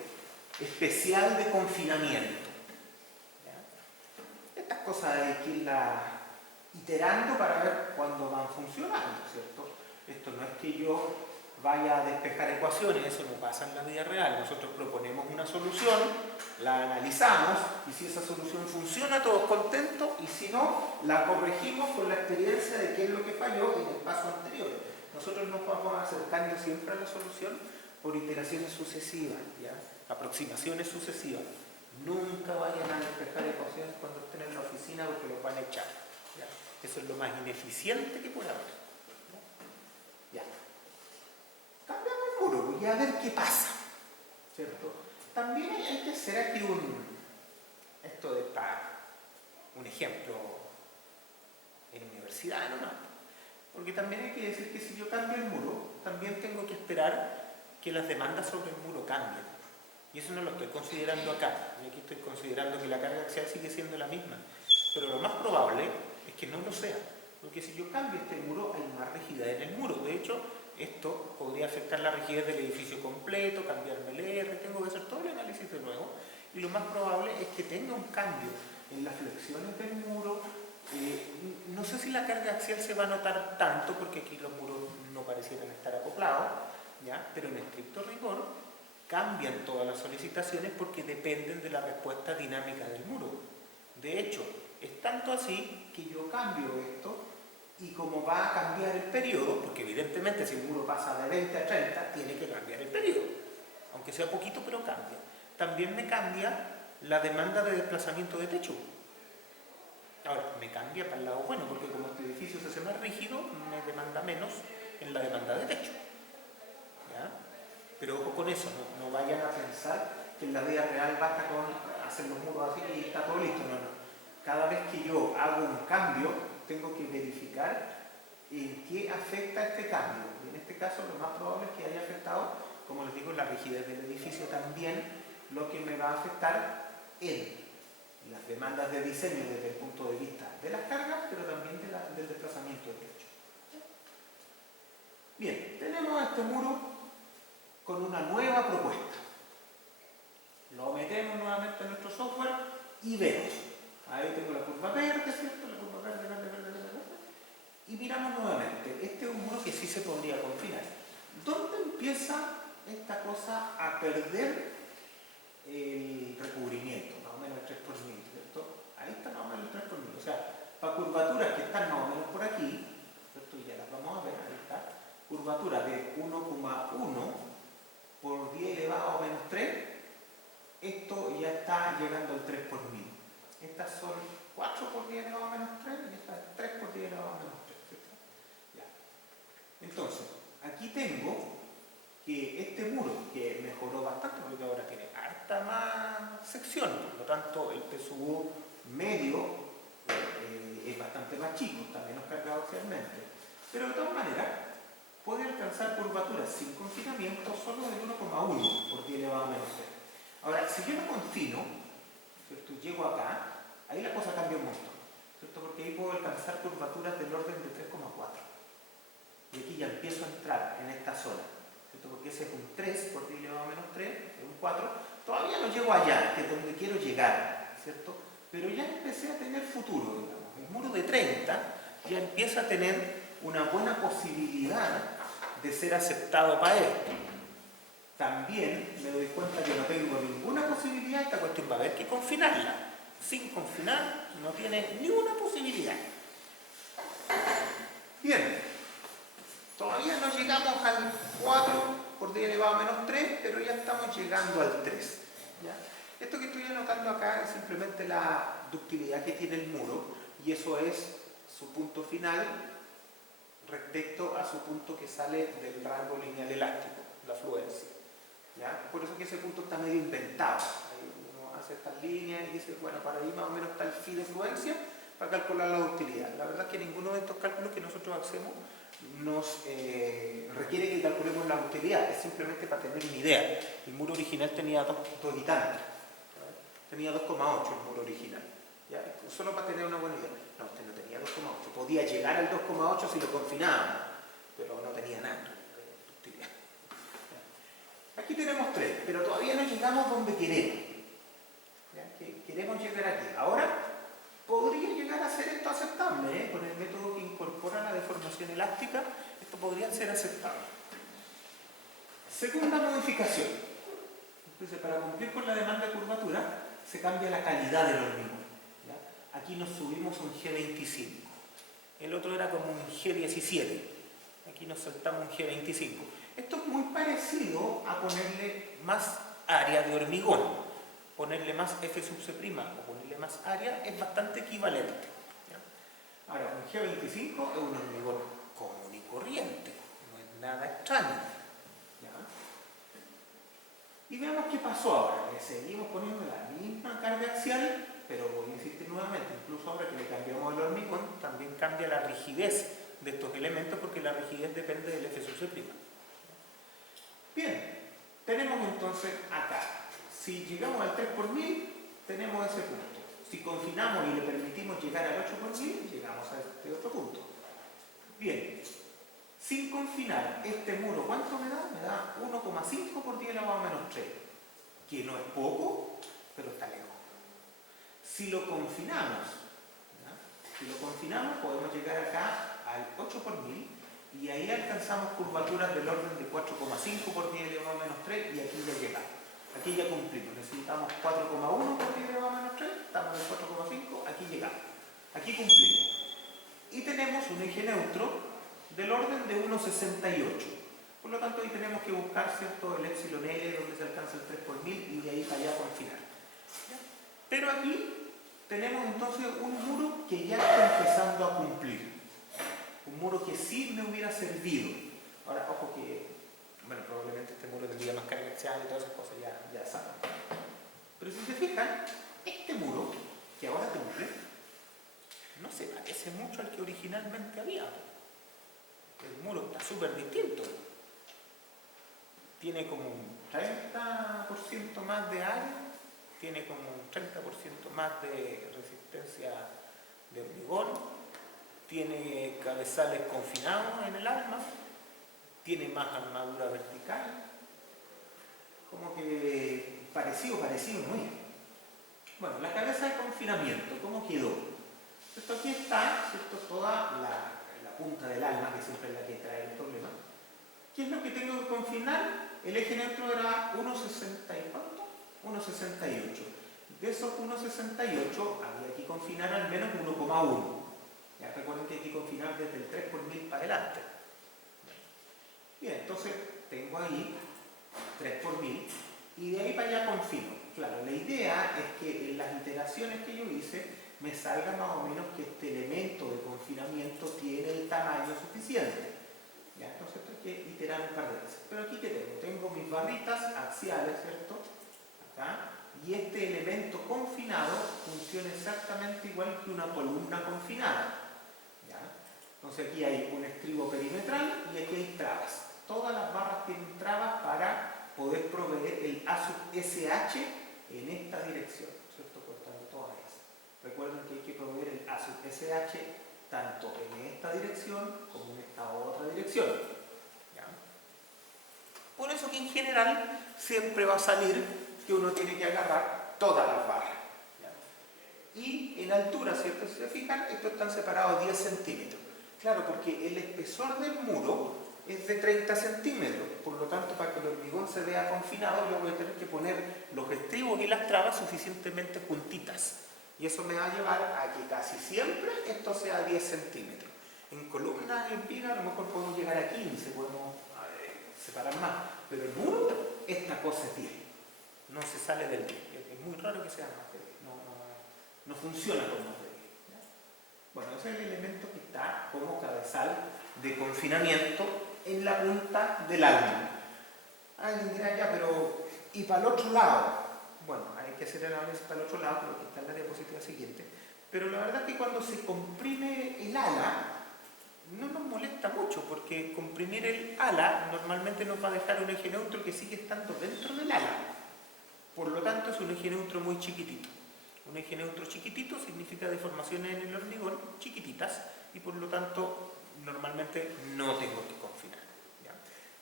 especial de confinamiento. ¿Ya? Estas cosas hay que irlas iterando para ver cuándo van funcionando, ¿cierto? Esto no es que yo vaya a despejar ecuaciones, eso no pasa en la vida real. Nosotros proponemos una solución, la analizamos y si esa solución funciona, todos contentos, y si no, la corregimos con la experiencia de qué es lo que falló en el paso anterior. Nosotros nos vamos acercando siempre a la solución por iteraciones sucesivas, ¿ya? Aproximaciones sucesivas. Nunca vayan a despejar ecuaciones cuando estén en la oficina porque los van a echar, ¿ya? Eso es lo más ineficiente que puede haber. ¿Ya? Cambiamos el muro y a ver qué pasa, ¿cierto? También hay que hacer aquí un ejemplo en universidad nomás, porque también hay que decir que si yo cambio el muro, también tengo que esperar que las demandas sobre el muro cambien, y eso no lo estoy considerando acá. Y aquí estoy considerando que la carga axial sigue siendo la misma, pero lo más probable es que no lo sea, porque si yo cambio este muro hay más rigidez en el muro. De hecho, esto podría afectar la rigidez del edificio completo, cambiarme el R, tengo que hacer todo el análisis de nuevo, y lo más probable es que tenga un cambio en las flexiones del muro. No sé si la carga axial se va a notar tanto, porque aquí los muros no parecieran estar acoplados, ¿ya? Pero en estricto rigor cambian todas las solicitaciones porque dependen de la respuesta dinámica del muro. De hecho, Es tanto así que yo cambio esto y como va a cambiar el periodo, porque evidentemente si el muro pasa de 20 a 30, tiene que cambiar el periodo, aunque sea poquito, pero cambia. También me cambia la demanda de desplazamiento de techo. Ahora, me cambia para el lado bueno, porque como este edificio se hace más rígido, me demanda menos en la demanda de techo. ¿Ya? Pero ojo con eso, no vayan a pensar que en la vida real basta con hacer los muros así y está todo listo. No. Cada vez que yo hago un cambio, tengo que verificar en qué afecta este cambio. Y en este caso, lo más probable es que haya afectado, como les digo, la rigidez del edificio también, lo que me va a afectar en las demandas de diseño desde el punto de vista de las cargas, pero también del desplazamiento del techo. Bien, tenemos este muro con una nueva propuesta. Lo metemos nuevamente en nuestro software y vemos. Ahí tengo la curva verde, ¿cierto? La curva verde. Y miramos nuevamente. Este es un muro que sí se podría confinar. ¿Dónde empieza esta cosa a perder el recubrimiento? Más o menos el 3 por 1000, ¿cierto? Ahí está más o menos el 3 por 1000. O sea, para curvaturas que están más o menos por aquí, ¿cierto? Ya las vamos a ver, ahí está. Curvatura de 1,1 por 10 elevado a menos 3, esto ya está llegando al 3 por 1000. Estas son 4 por 10 elevado a menos 3 y esta es 3 por 10 elevado a menos 3. ¿Cierto? Ya. Entonces, aquí tengo que este muro, que mejoró bastante porque ahora tiene harta más sección, por lo tanto el PSU medio es bastante más chico, está menos cargado axialmente, pero de todas maneras puede alcanzar curvaturas sin confinamiento solo del 1,1 por 10 elevado a menos 3. Ahora, si yo lo confino, ¿cierto? Llego acá, ahí la cosa cambia un montón, ¿cierto? Porque ahí puedo alcanzar curvaturas del orden de 3,4. Y aquí ya empiezo a entrar en esta zona, ¿cierto? Porque ese es un 3 por 10 elevado a menos 3, es un 4. Todavía no llego allá, que es donde quiero llegar, ¿cierto? Pero ya empecé a tener futuro, digamos. El muro de 30 ya empieza a tener una buena posibilidad de ser aceptado para esto. También me doy cuenta que no tengo ninguna posibilidad, esta cuestión va a haber que confinarla. Sin confinar no tiene ni una posibilidad. Bien, todavía no llegamos al 4 por 10 elevado a menos 3, pero ya estamos llegando al 3. ¿Ya? Esto que estoy anotando acá es simplemente la ductilidad que tiene el muro, y eso es su punto final respecto a su punto que sale del rango lineal elástico, la fluencia. ¿Ya? Por eso que ese punto está medio inventado. Ahí uno hace estas líneas y dice, bueno, para ahí más o menos está el phi de fluencia para calcular la ductilidad. La verdad es que ninguno de estos cálculos que nosotros hacemos nos requiere que calculemos la ductilidad, es simplemente para tener una idea. El muro original tenía 2 y tanto, tenía 2,8 el muro original, ¿ya? Solo para tener una buena idea. No, usted no tenía 2,8, podía llegar al 2,8 si lo confinábamos, pero no tenía nada de ductilidad. Aquí tenemos 3, pero todavía no llegamos donde queremos. ¿Ya? Queremos llegar aquí. Ahora, podría llegar a ser esto aceptable, con el método que incorpora la deformación elástica, esto podría ser aceptable. Segunda modificación. Entonces, para cumplir con la demanda de curvatura, se cambia la calidad del hormigón. ¿Ya? Aquí nos subimos un G25. El otro era como un G17. Aquí nos saltamos un G25. Esto es muy parecido a ponerle más área de hormigón. Ponerle más F sub C' o ponerle más área es bastante equivalente. ¿Ya? Ahora, un G25 es un hormigón común y corriente, no es nada extraño. ¿Ya? Y veamos qué pasó ahora. Le seguimos poniendo la misma carga axial, pero voy a insistir nuevamente, incluso ahora que le cambiamos el hormigón, también cambia la rigidez de estos elementos porque la rigidez depende del F sub C'. Bien, tenemos entonces acá. Si llegamos al 3 por 1000, tenemos ese punto. Si confinamos y le permitimos llegar al 8 por 1000, llegamos a este otro punto. Bien, sin confinar, este muro, ¿cuánto me da? Me da 1,5 por 10 elevado a menos 3, que no es poco, pero está lejos. Si lo confinamos, podemos llegar acá al 8 por 1000, y ahí alcanzamos curvaturas del orden de 4,5 por 10 elevado a menos 3, y aquí ya llegamos. Aquí ya cumplimos, necesitamos 4,1 por diagrama menos 3, estamos en 4,5, aquí llegamos. Aquí cumplimos. Y tenemos un eje neutro del orden de 1,68. Por lo tanto, ahí tenemos que buscar, ¿cierto?, el epsilon L, donde se alcanza el 3 por 1000, y de ahí para allá confinar. Pero aquí tenemos entonces un muro que ya está empezando a cumplir. Un muro que sí me hubiera servido. Ahora, ojo que, bueno, probablemente este muro tendría más carga axial y todas esas cosas, ya saben. Pero si se fijan, este muro, que ahora cumple, no se parece mucho al que originalmente había. El muro está súper distinto. Tiene como un 30% más de área, tiene como un 30% más de resistencia de hormigón, tiene cabezales confinados en el alma, tiene más armadura vertical, como que parecido no es. Bueno, la cabeza de confinamiento, ¿cómo quedó? Esto aquí está, ¿cierto?, toda la punta del alma, que siempre es la que trae el problema. ¿Qué es lo que tengo que confinar? El eje neutro era 1,60 y ¿cuánto? 1,68. De esos 1,68 había que confinar al menos 1,1. Ya recuerden que hay que confinar desde el 3 por 1000 para adelante. Bien, entonces tengo ahí 3 por 1000 y de ahí para allá confino. Claro, la idea es que en las iteraciones que yo hice me salga más o menos que este elemento de confinamiento tiene el tamaño suficiente. ¿Ya? Entonces esto hay que iterar un par de veces. Pero aquí que tengo, tengo mis barritas axiales, ¿cierto? Acá. Y este elemento confinado funciona exactamente igual que una columna confinada. ¿Ya? Entonces aquí hay un estribo perimetral y aquí hay trabas. Todas las barras tienen trabas para poder proveer el A sub SH en esta dirección, ¿cierto? Cortando todas esas. Recuerden que hay que proveer el A sub SH tanto en esta dirección como en esta otra dirección. ¿Ya? Por eso que en general siempre va a salir que uno tiene que agarrar todas las barras. ¿Ya? Y en altura, ¿cierto? Si se fijan, estos están separados 10 centímetros. Claro, porque el espesor del muro es de 30 centímetros. Por lo tanto, para que el hormigón se vea confinado, yo voy a tener que poner los estribos y las trabas suficientemente juntitas. Y eso me va a llevar a que casi siempre esto sea 10 centímetros. En columnas, en vigas, a lo mejor podemos llegar a 15, podemos separar más. Pero el muro, esta cosa es 10. No se sale del 10. Es muy raro que sea más de 10. No funciona con más de 10. ¿Ya? Bueno, ese es el elemento que está como cabezal de confinamiento en la punta del alma. Alguien dirá ya, pero ¿y para el otro lado? Bueno, hay que hacer el análisis para el otro lado, pero que está en la diapositiva siguiente. Pero la verdad es que cuando se comprime el ala, no nos molesta mucho, porque comprimir el ala normalmente nos va a dejar un eje neutro que sigue estando dentro del ala. Por lo tanto, es un eje neutro muy chiquitito. Un eje neutro chiquitito significa deformaciones en el hormigón chiquititas y por lo tanto normalmente no tengo que confinar. ¿Ya?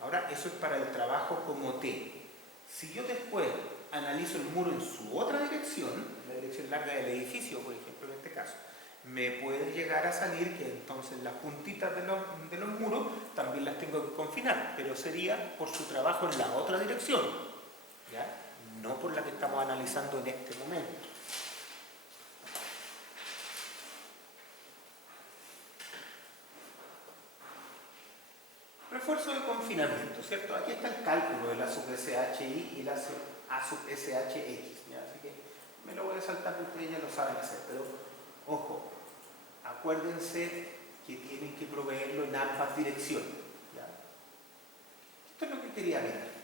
Ahora, eso es para el trabajo como T. Si yo después analizo el muro en su otra dirección, la dirección larga del edificio, por ejemplo, en este caso, me puede llegar a salir que entonces las puntitas de los muros también las tengo que confinar, pero sería por su trabajo en la otra dirección, ¿ya? No por la que estamos analizando en este momento. Refuerzo de confinamiento, ¿cierto? Aquí está el cálculo de la sub SHI y la A sub SHX, ¿ya? Así que me lo voy a saltar porque ustedes ya lo saben hacer, pero ojo, acuérdense que tienen que proveerlo en ambas direcciones, ¿ya? Esto es lo que quería ver.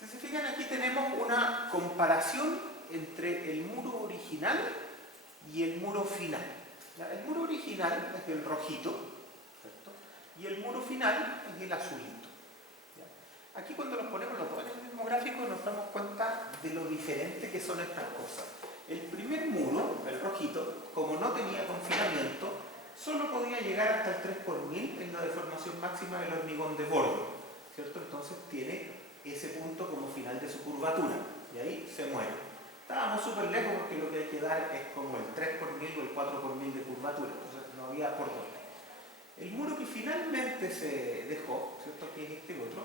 Si se fijan, aquí tenemos una comparación entre el muro original y el muro final. ¿Ya? El muro original es el rojito, ¿cierto? Y el muro final es el azulito. ¿Ya? Aquí cuando los ponemos los dos en el mismo gráfico nos damos cuenta de lo diferente que son estas cosas. El primer muro, el rojito, como no tenía confinamiento, solo podía llegar hasta el 3 por 1000 en la deformación máxima del hormigón de borde, ¿cierto? Entonces tiene ese punto como final de su curvatura y ahí se muere. Estábamos súper lejos porque lo que hay que dar es como el 3 por 1000 o el 4 por 1000 de curvatura, entonces no había por dónde. El muro que finalmente se dejó, ¿cierto? Que es este otro,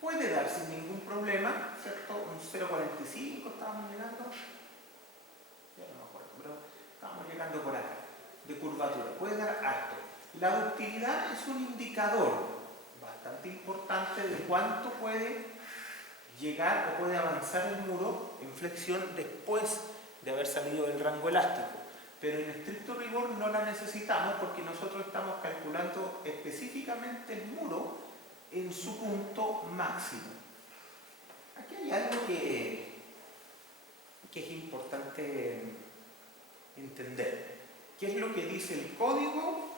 puede dar sin ningún problema, ¿cierto? Un 0,45 estábamos llegando, ya no me acuerdo, pero estábamos llegando por acá, de curvatura, puede dar harto. La ductilidad es un indicador bastante importante de cuánto puede llegar o puede avanzar el muro en flexión después de haber salido del rango elástico. Pero en estricto rigor no la necesitamos porque nosotros estamos calculando específicamente el muro en su punto máximo. Aquí hay algo que es importante entender. ¿Qué es lo que dice el código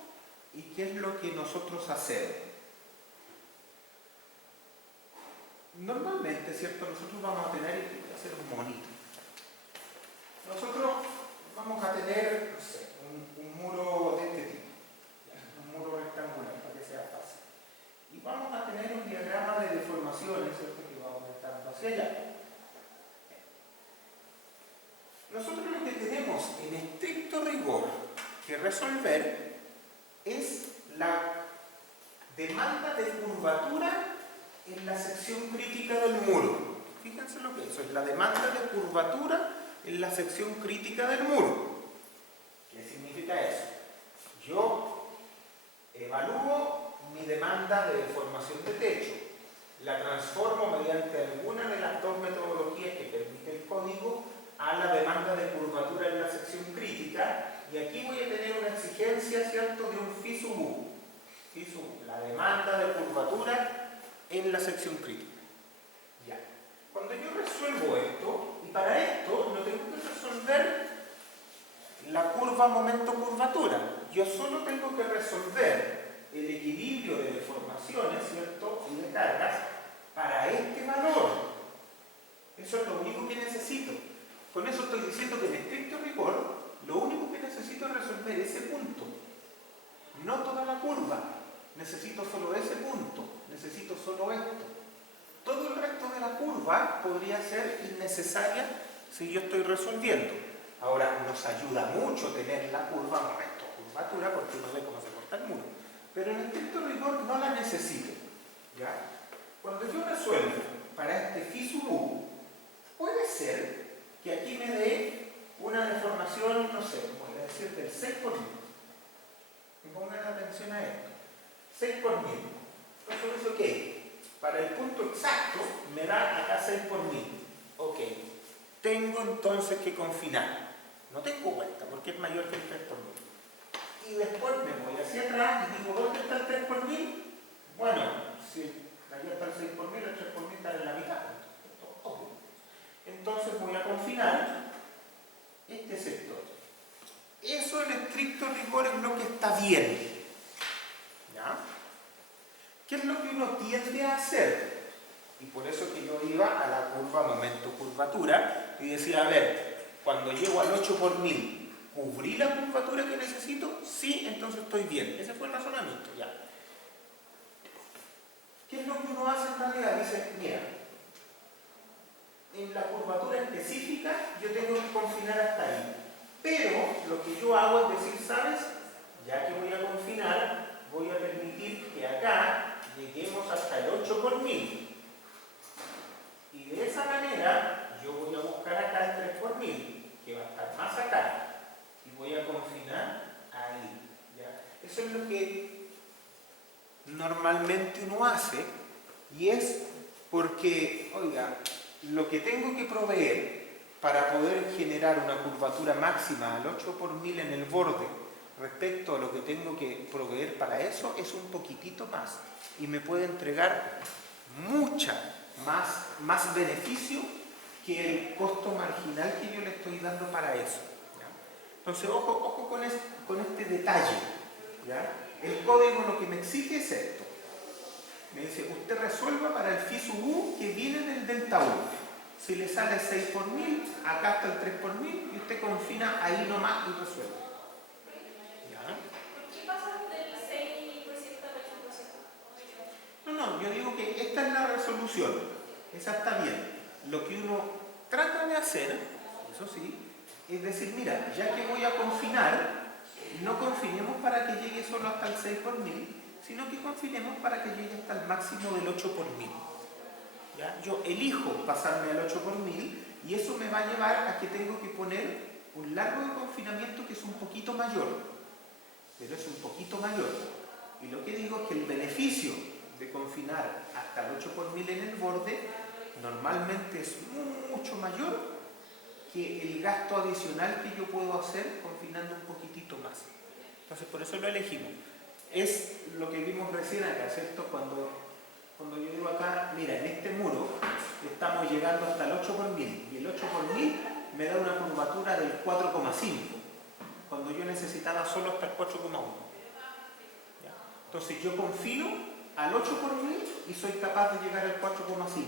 y qué es lo que nosotros hacemos? Normalmente, ¿cierto? Nosotros vamos a tener, y voy a hacer un monito. Nosotros vamos a tener, no sé, un muro de este tipo, un muro rectangular, para que sea fácil. Y vamos a tener un diagrama de deformaciones, ¿cierto? Que va aumentando hacia allá. Nosotros lo que tenemos en estricto rigor que resolver es la demanda de curvatura en la sección crítica del muro. Fíjense lo que es eso, es la demanda de curvatura en la sección crítica del muro. ¿Qué significa eso? Yo evalúo mi demanda de deformación de techo, la transformo mediante alguna de las dos metodologías que permite el código a la demanda de curvatura en la sección crítica, y aquí voy a tener una exigencia, ¿cierto?, de un phi sub u. Phi sub u, la demanda de curvatura en la sección crítica. Ya. Cuando yo resuelvo esto, y para esto no tengo que resolver la curva momento-curvatura, yo solo tengo que resolver el equilibrio de deformaciones, ¿cierto?, y de cargas para este valor. Eso es lo único que necesito. Con eso estoy diciendo que en estricto rigor, lo único que necesito es resolver ese punto. No toda la curva. Necesito solo ese punto. Necesito solo esto. Todo el resto de la curva podría ser innecesaria si yo estoy resolviendo. Ahora, nos ayuda mucho tener la curva momento-curvatura porque uno ve cómo se corta el muro. Pero en estricto rigor no la necesito. ¿Ya? Cuando yo resuelvo para este phi sub u, puede ser que aquí me dé una deformación, no sé, voy a decir del 6 por 1000. Y pongan atención a esto. 6 por 1000. Entonces eso, ok, para el punto exacto me da acá 6 por 1000. Ok, tengo entonces que confinar. No tengo vuelta porque es mayor que el 3 por 1000. Y después me voy hacia atrás y digo, ¿dónde está el 3 por 1000? Bueno, si allá está el 6 por 1000, el 3 por 1000 está en la mitad. Entonces voy a confinar este sector. Eso en estricto rigor es lo que está bien. ¿Ya? ¿Qué es lo que uno tiende a hacer? Y por eso que yo iba a la curva momento-curvatura y decía, a ver, cuando llego al 8 por 1000, ¿cubrí la curvatura que necesito? Sí, entonces estoy bien. Ese fue el razonamiento. ¿Ya? ¿Qué es lo que uno hace en realidad? Dice, mira, en la curvatura específica yo tengo que confinar hasta ahí. Pero lo que yo hago es decir, ¿sabes? Ya que voy a confinar, voy a permitir que acá lleguemos hasta el 8 por 1000. Y de esa manera yo voy a buscar acá el 3 por 1000, que va a estar más acá. Y voy a confinar ahí. ¿Ya? Eso es lo que normalmente uno hace, y es porque, oiga, lo que tengo que proveer para poder generar una curvatura máxima al 8 por 1000 en el borde respecto a lo que tengo que proveer para eso es un poquitito más, y me puede entregar mucha más beneficio que el costo marginal que yo le estoy dando para eso. ¿Ya? Entonces, ojo con este detalle. ¿Ya? El código lo que me exige es esto. Me dice, usted resuelva para el phi sub u que viene del delta U. Si le sale 6 por 1000, acá está el 3 por 1000 y usted confina ahí nomás y resuelve. ¿Ya? ¿Por qué pasas del 6% al 8%? No, yo digo que esta es la resolución. Esa está bien. Lo que uno trata de hacer, eso sí, es decir, mira, ya que voy a confinar, no confinemos para que llegue solo hasta el 6 por 1000, sino que confinemos para que llegue hasta el máximo del 8 por 1000. ¿ya? Yo elijo pasarme al 8 por 1000 y eso me va a llevar a que tengo que poner un largo de confinamiento que es un poquito mayor, pero es un poquito mayor. Y lo que digo es que el beneficio de confinar hasta el 8 por 1000 en el borde normalmente es mucho mayor que el gasto adicional que yo puedo hacer confinando un poquitito más. Entonces por eso lo elegimos. Es lo que vimos recién acá, ¿cierto? Cuando yo digo acá, mira, en este muro estamos llegando hasta el 8 por 1000 y el 8 por 1000 me da una curvatura del 4,5 cuando yo necesitaba solo hasta el 4,1. Entonces yo confino al 8 por 1000 y soy capaz de llegar al 4,5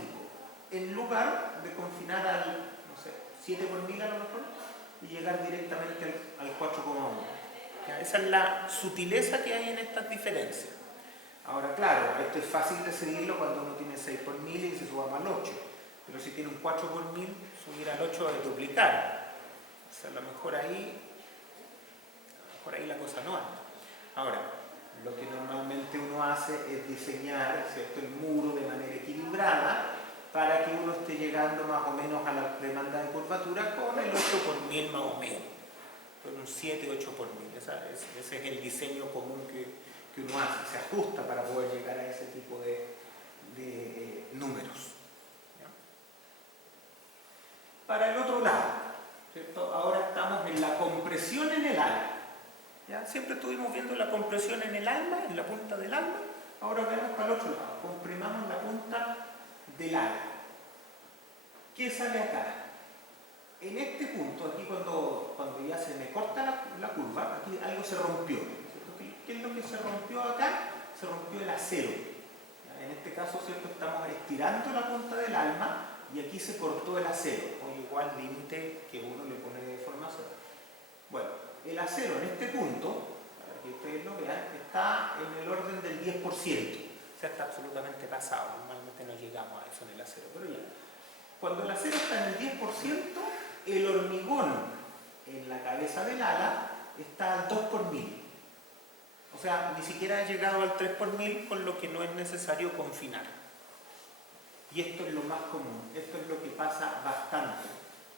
en lugar de confinar al, no sé, 7 por 1000 a lo mejor y llegar directamente al 4,1. Esa es la sutileza que hay en estas diferencias. Ahora, claro, esto es fácil decidirlo cuando uno tiene 6 por 1000 y se suba más al 8. Pero si tiene un 4 por 1000, subir al 8 es duplicar. O sea, a lo mejor ahí la cosa no anda. Ahora, lo que normalmente uno hace es diseñar, ¿cierto?, el muro de manera equilibrada para que uno esté llegando más o menos a la demanda de curvatura con el 8 por 1000 más o menos. Con un 7, 8 por 1000. Ese es el diseño común que uno hace, se ajusta para poder llegar a ese tipo de números. ¿Ya? Para el otro lado, ¿cierto? Ahora estamos en la compresión en el ala. ¿Ya? Siempre estuvimos viendo la compresión en el alma, en la punta del alma. Ahora vemos para el otro lado, comprimamos la punta del ala. ¿Qué sale acá? En este punto, aquí cuando ya se me corta la curva, aquí algo se rompió. ¿Qué es lo que se rompió acá? Se rompió el acero. En este caso, ¿cierto?, estamos estirando la punta del alma y aquí se cortó el acero, o igual límite que uno le pone de deformación. Bueno, el acero en este punto, para que ustedes lo vean, está en el orden del 10%. O sea, está absolutamente pasado. Normalmente no llegamos a eso en el acero, pero ya. Cuando el acero está en el 10%, el hormigón en la cabeza del ala está al 2 por 1000. O sea, ni siquiera ha llegado al 3 por 1000, con lo que no es necesario confinar. Y esto es lo más común, esto es lo que pasa bastante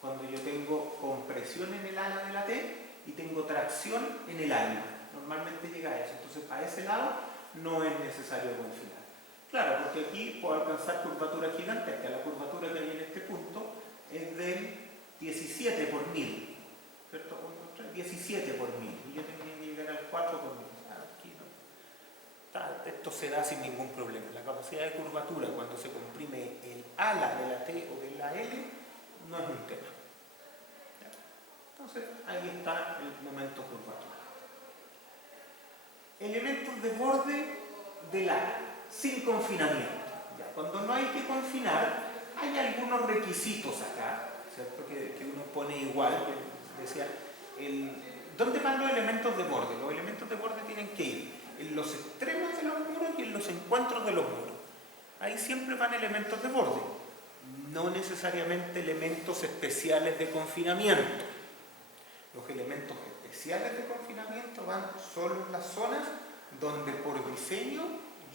cuando yo tengo compresión en el ala de la T y tengo tracción en el alma. Normalmente llega a eso, entonces para ese lado no es necesario confinar. Claro, porque aquí puedo alcanzar curvatura gigantesca. La curvatura que hay en este punto es del 17 por 1000, ¿cierto? 17 por 1000 y yo tenía que llegar al 4 por 1000. Esto se da sin ningún problema. La capacidad de curvatura cuando se comprime el ala de la T o de la L no es un tema. Entonces ahí está el momento curvatura. Elementos de borde del ala sin confinamiento. Cuando no hay que confinar, hay algunos requisitos acá, ¿cierto?, que uno pone igual, que decía, ¿dónde van los elementos de borde? Los elementos de borde tienen que ir en los extremos de los muros y en los encuentros de los muros. Ahí siempre van elementos de borde, no necesariamente elementos especiales de confinamiento. Los elementos especiales de confinamiento van solo en las zonas donde por diseño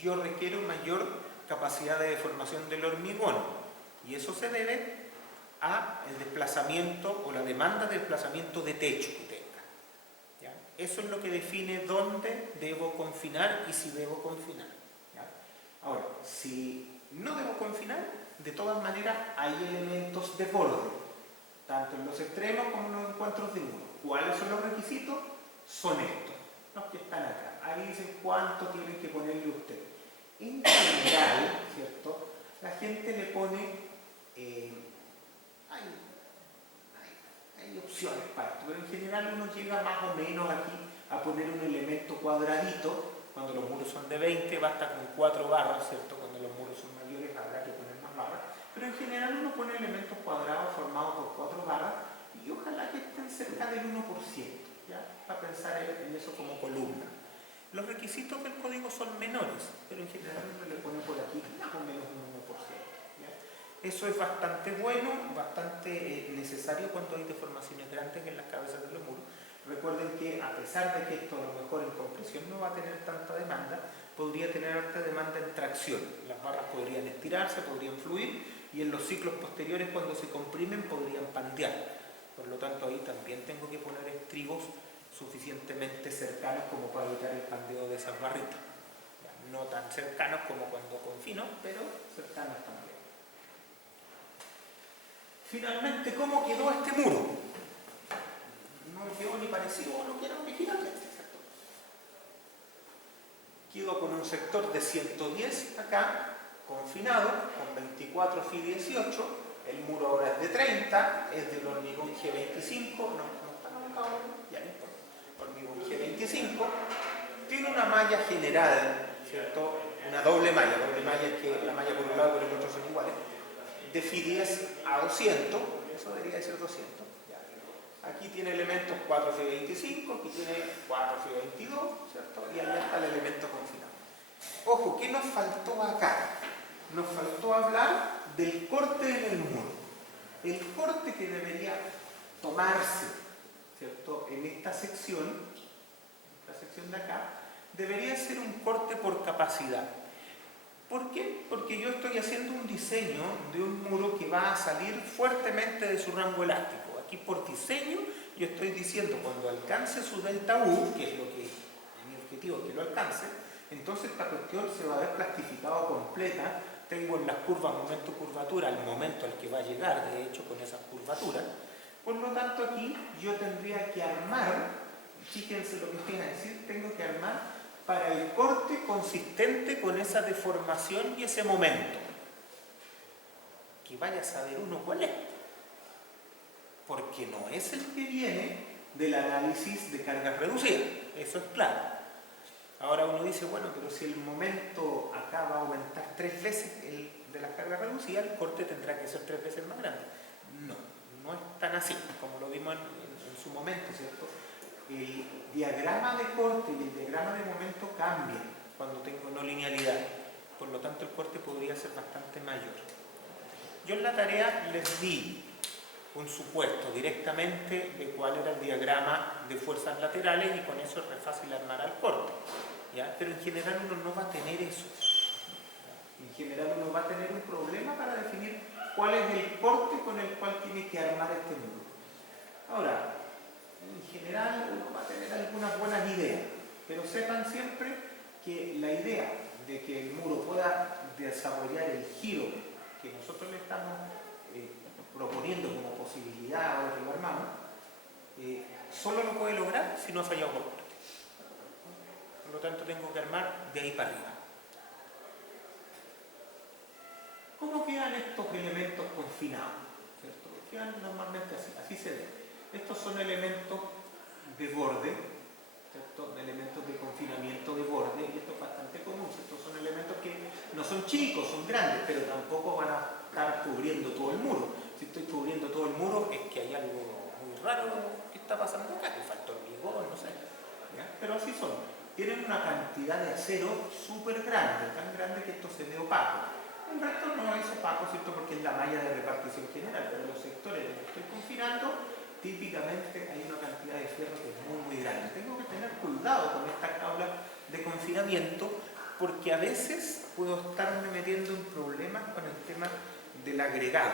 yo requiero mayor capacidad de deformación del hormigón, y eso se debe al desplazamiento o la demanda de desplazamiento de techo que tenga. ¿Ya? Eso es lo que define dónde debo confinar y si debo confinar. ¿Ya? Ahora, si no debo confinar, de todas maneras hay elementos de borde, tanto en los extremos como en los encuentros de muro. ¿Cuáles son los requisitos? Son estos, los que están acá. Ahí dicen cuánto tienen que ponerle ustedes. En general, ¿cierto?, la gente le pone, hay opciones para esto, pero en general uno llega más o menos aquí a poner un elemento cuadradito. Cuando los muros son de 20 basta con 4 barras, ¿cierto? Cuando los muros son mayores habrá que poner más barras, pero en general uno pone elementos cuadrados formados por 4 barras y ojalá que estén cerca del 1%, ¿ya? Para pensar en eso como columna. Los requisitos del código son menores, pero en general uno le pone por aquí más o menos un 1%. ¿Ya? Eso es bastante bueno, bastante necesario cuando hay deformaciones grandes en las cabezas de los muros. Recuerden que a pesar de que esto a lo mejor en compresión no va a tener tanta demanda, podría tener alta demanda en tracción. Las barras podrían estirarse, podrían fluir y en los ciclos posteriores cuando se comprimen podrían pandear. Por lo tanto ahí también tengo que poner estribos suficientemente cercanos como para evitar el pandeo de esas barritas. No tan cercanos como cuando confino, pero cercanos también. Finalmente, ¿cómo quedó este muro? No quedó ni parecido a lo que era originalmente, ¿cierto? Quedó con un sector de 110 acá, confinado, con 24 Fi 18, el muro ahora es de 30, es del hormigón G25, no está marcado, ya no importa, hormigón G25, tiene una malla general, ¿cierto? Una doble malla es que la malla por un lado y por el otro son iguales, de Fi 10 a 200, eso debería ser 200. Aquí tiene elementos 4 Fi 25, aquí tiene 4 Fi 22, ¿cierto? Y allá está el elemento confinado. Ojo, ¿qué nos faltó acá? Nos faltó hablar del corte en el muro. El corte que debería tomarse, ¿cierto? En esta sección de acá, debería ser un corte por capacidad. ¿Por qué? Porque yo estoy haciendo un diseño de un muro que va a salir fuertemente de su rango elástico. Aquí por diseño yo estoy diciendo cuando alcance su delta U, que es lo que mi objetivo es que lo alcance, entonces esta cuestión se va a ver plastificada completa. Tengo en las curvas momento-curvatura el momento al que va a llegar, de hecho, con esas curvaturas. Por lo tanto, aquí yo tendría que armar, fíjense lo que estoy a decir, tengo que armar para el corte consistente con esa deformación y ese momento. Que vaya a saber uno cuál es. Porque no es el que viene del análisis de cargas reducidas, eso es claro. Ahora uno dice, bueno, pero si el momento acá va a aumentar 3 veces el de las cargas reducidas, el corte tendrá que ser 3 veces más grande. No, no es tan así, como lo vimos en su momento, ¿cierto? El diagrama de corte y el diagrama de momento cambian cuando tengo no linealidad. Por lo tanto, el corte podría ser bastante mayor. Yo en la tarea les di un supuesto directamente de cuál era el diagrama de fuerzas laterales y con eso es re fácil armar al corte, ¿ya? Pero en general uno no va a tener eso. En general uno va a tener un problema para definir cuál es el corte con el cual tiene que armar este muro. Ahora, en general uno va a tener algunas buenas ideas, pero sepan siempre que la idea de que el muro pueda desarrollar el giro que nosotros le estamos proponiendo como posibilidad o que lo armamos, solo lo puede lograr si no ha fallado por corte. Por lo tanto, tengo que armar de ahí para arriba. ¿Cómo quedan estos elementos confinados? ¿Cierto? Quedan normalmente así, así se ve. Estos son elementos de borde, ¿cierto? Elementos de confinamiento de borde, y esto es bastante común. Estos son elementos que no son chicos, son grandes, pero tampoco van a estar cubriendo todo el muro. Si estoy cubriendo todo el muro es que hay algo muy raro que está pasando acá, que falta hormigón, no sé. ¿Ya? Pero así son. Tienen una cantidad de acero súper grande, tan grande que esto se ve opaco. El resto no es opaco, ¿cierto? Porque es la malla de repartición general, pero en los sectores donde estoy confinando, típicamente hay una cantidad de fierro que es muy, muy grande. Tengo que tener cuidado con estas tablas de confinamiento porque a veces puedo estarme metiendo en problemas con el tema del agregado,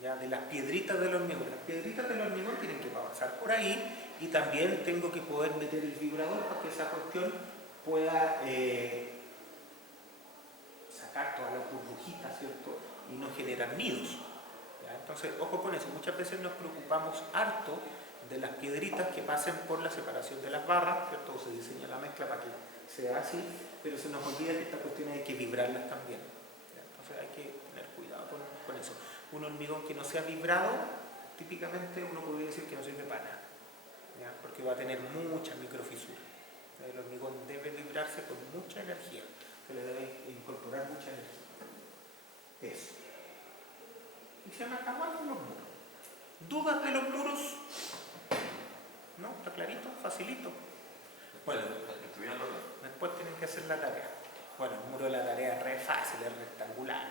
¿ya? De las piedritas del hormigón. Las piedritas del hormigón tienen que pasar por ahí y también tengo que poder meter el vibrador para que esa cuestión pueda sacar todas las burbujitas, ¿cierto? Y no generar nidos. ¿Ya? Entonces, ojo con eso. Muchas veces nos preocupamos harto de las piedritas que pasen por la separación de las barras, ¿cierto? Se diseña la mezcla para que sea así, pero se nos olvida que esta cuestión hay que vibrarlas también. ¿Ya? Entonces hay que tener cuidado con eso. Un hormigón que no sea vibrado, típicamente uno podría decir que no sirve para nada, ¿ya? Porque va a tener mucha microfisura. El hormigón debe vibrarse con mucha energía, se le debe incorporar mucha energía. Eso. Y se me acabaron los muros. ¿Dudas de los muros? ¿No? ¿Está clarito? ¿Facilito? Bueno, después tienen que hacer la tarea. Bueno, el muro de la tarea es re fácil, es rectangular,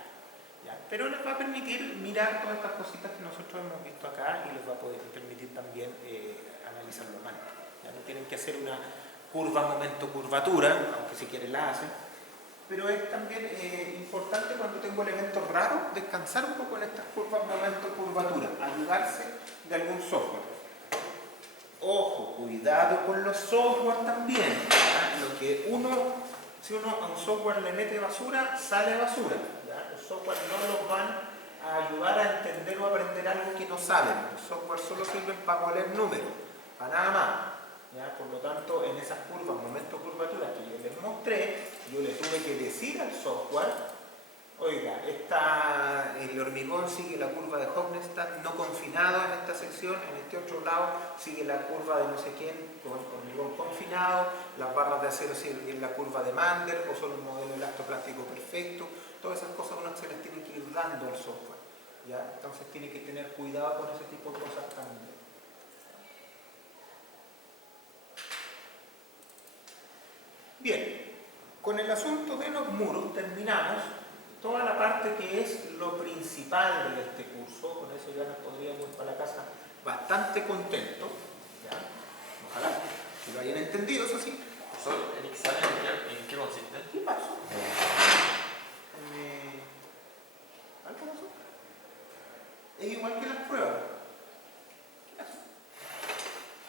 ¿ya? Pero les va a permitir mirar todas estas cositas que nosotros hemos visto acá y les va a poder permitir también analizar realizarlo mal. Ya no tienen que hacer una curva momento-curvatura, aunque si quieren la hacen, pero es también importante cuando tengo elementos raros descansar un poco en estas curvas momento-curvatura, ayudarse de algún software. Ojo, cuidado con los software también. ¿Ya? Lo que si uno a un software le mete basura, sale basura. ¿Ya? Los software no los van a ayudar a entender o aprender algo que no saben. Los software solo sirven para poner números, para nada más. ¿Ya? Por lo tanto, en esas curvas, momento-curvatura que yo les mostré, yo le tuve que decir al software: oiga, el hormigón sigue la curva de Hognestad, no confinado en esta sección, en este otro lado sigue la curva de no sé quién, con hormigón confinado, las barras de acero siguen la curva de Mander, o son un modelo elastoplástico perfecto. Todas esas cosas uno se las tiene que ir dando al software, ¿ya? Entonces tiene que tener cuidado con ese tipo de cosas también. Bien, con el asunto de los muros terminamos toda la parte que es lo principal de este curso. Con eso ya nos podríamos ir para la casa bastante contentos, ¿ya? Ojalá que lo hayan entendido, eso sí. Profesor, ¿el examen en qué consiste? ¿Qué pasó? ¿Algo pasó? Es igual que las pruebas. ¿Qué pasó?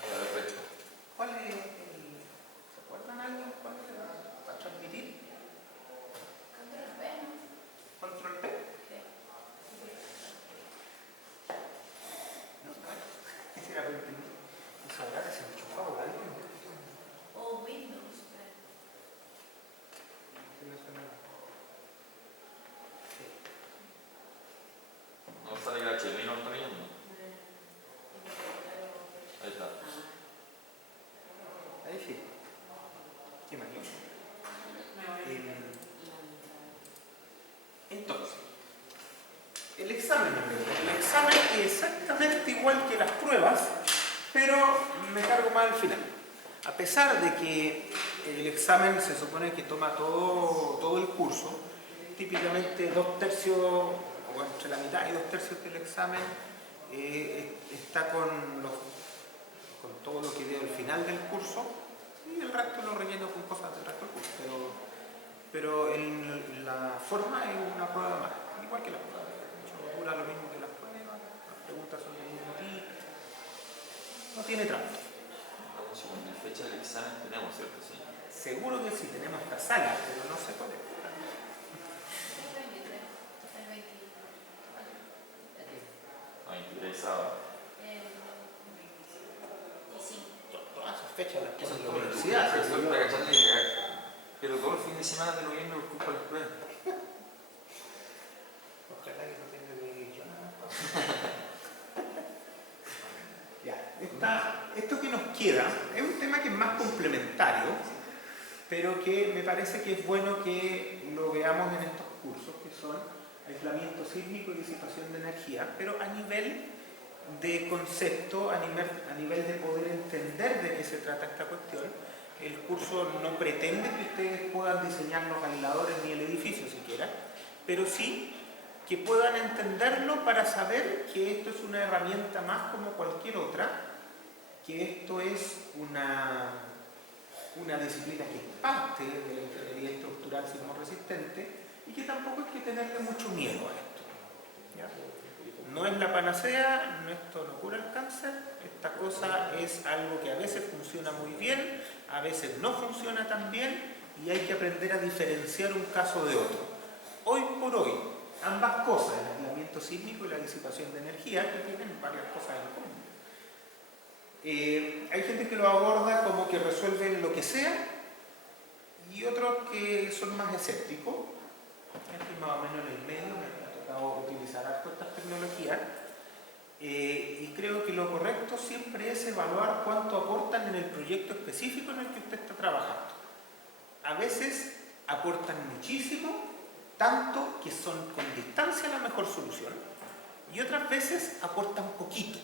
Perfecto. ¿Cuál es ¿se acuerdan algo? ¿Cuál es para transmitir? ¿Control P? No, ese era 20 minutos. Eso ahora se me enchufaba por alguien. O Windows. No suena nada. Sí. ¿No sale el HDMI no está viendo? Ahí está. Ahí sí. Qué mayor. Entonces, el examen es exactamente igual que las pruebas, pero me cargo más al final. A pesar de que el examen se supone que toma todo el curso, típicamente 2/3 o entre la mitad y 2/3 del examen está con todo lo que veo al final del curso, y el resto lo relleno con cosas del resto del curso. Pero en la forma es una prueba más, igual que la prueba. Dura lo mismo que las pruebas, las preguntas son del mismo tipo, no tiene trampa. Vamos, según la fecha del examen tenemos, ¿cierto? Sí. Seguro que sí, tenemos esta sala, pero no sé cuál es. No, 23 sábado. Todas esas fechas las Eso ponen en es la todo. universidad. Profesor, para cacharle y llegar. Pero todo el fin de semana de noviembre por culpa de las pruebas. Ojalá que no tenga que ir yo nada. Ya, esto que nos queda es un tema que es más complementario, pero que me parece que es bueno que lo veamos en estos cursos, que son aislamiento sísmico y disipación de energía, pero a nivel de concepto, a nivel de poder entender de qué se trata esta cuestión. El curso no pretende que ustedes puedan diseñar los aisladores ni el edificio siquiera, pero sí que puedan entenderlo para saber que esto es una herramienta más como cualquier otra, que esto es una disciplina que es parte de la ingeniería estructural sismorresistente y que tampoco hay que tenerle mucho miedo a esto, ¿ya? No es la panacea, esto no cura el cáncer, esta cosa es algo que a veces funciona muy bien, a veces no funciona tan bien y hay que aprender a diferenciar un caso de otro. Hoy por hoy, ambas cosas, el aislamiento sísmico y la disipación de energía, que tienen varias cosas en común. Hay gente que lo aborda como que resuelven lo que sea y otros que son más escépticos. Estoy más o menos en el medio, me ha tocado utilizar harto estas tecnologías y creo que lo correcto siempre es evaluar cuánto aportan en el proyecto específico en el que usted está trabajando. A veces aportan muchísimo, tanto que son con distancia la mejor solución, y otras veces aportan poquito.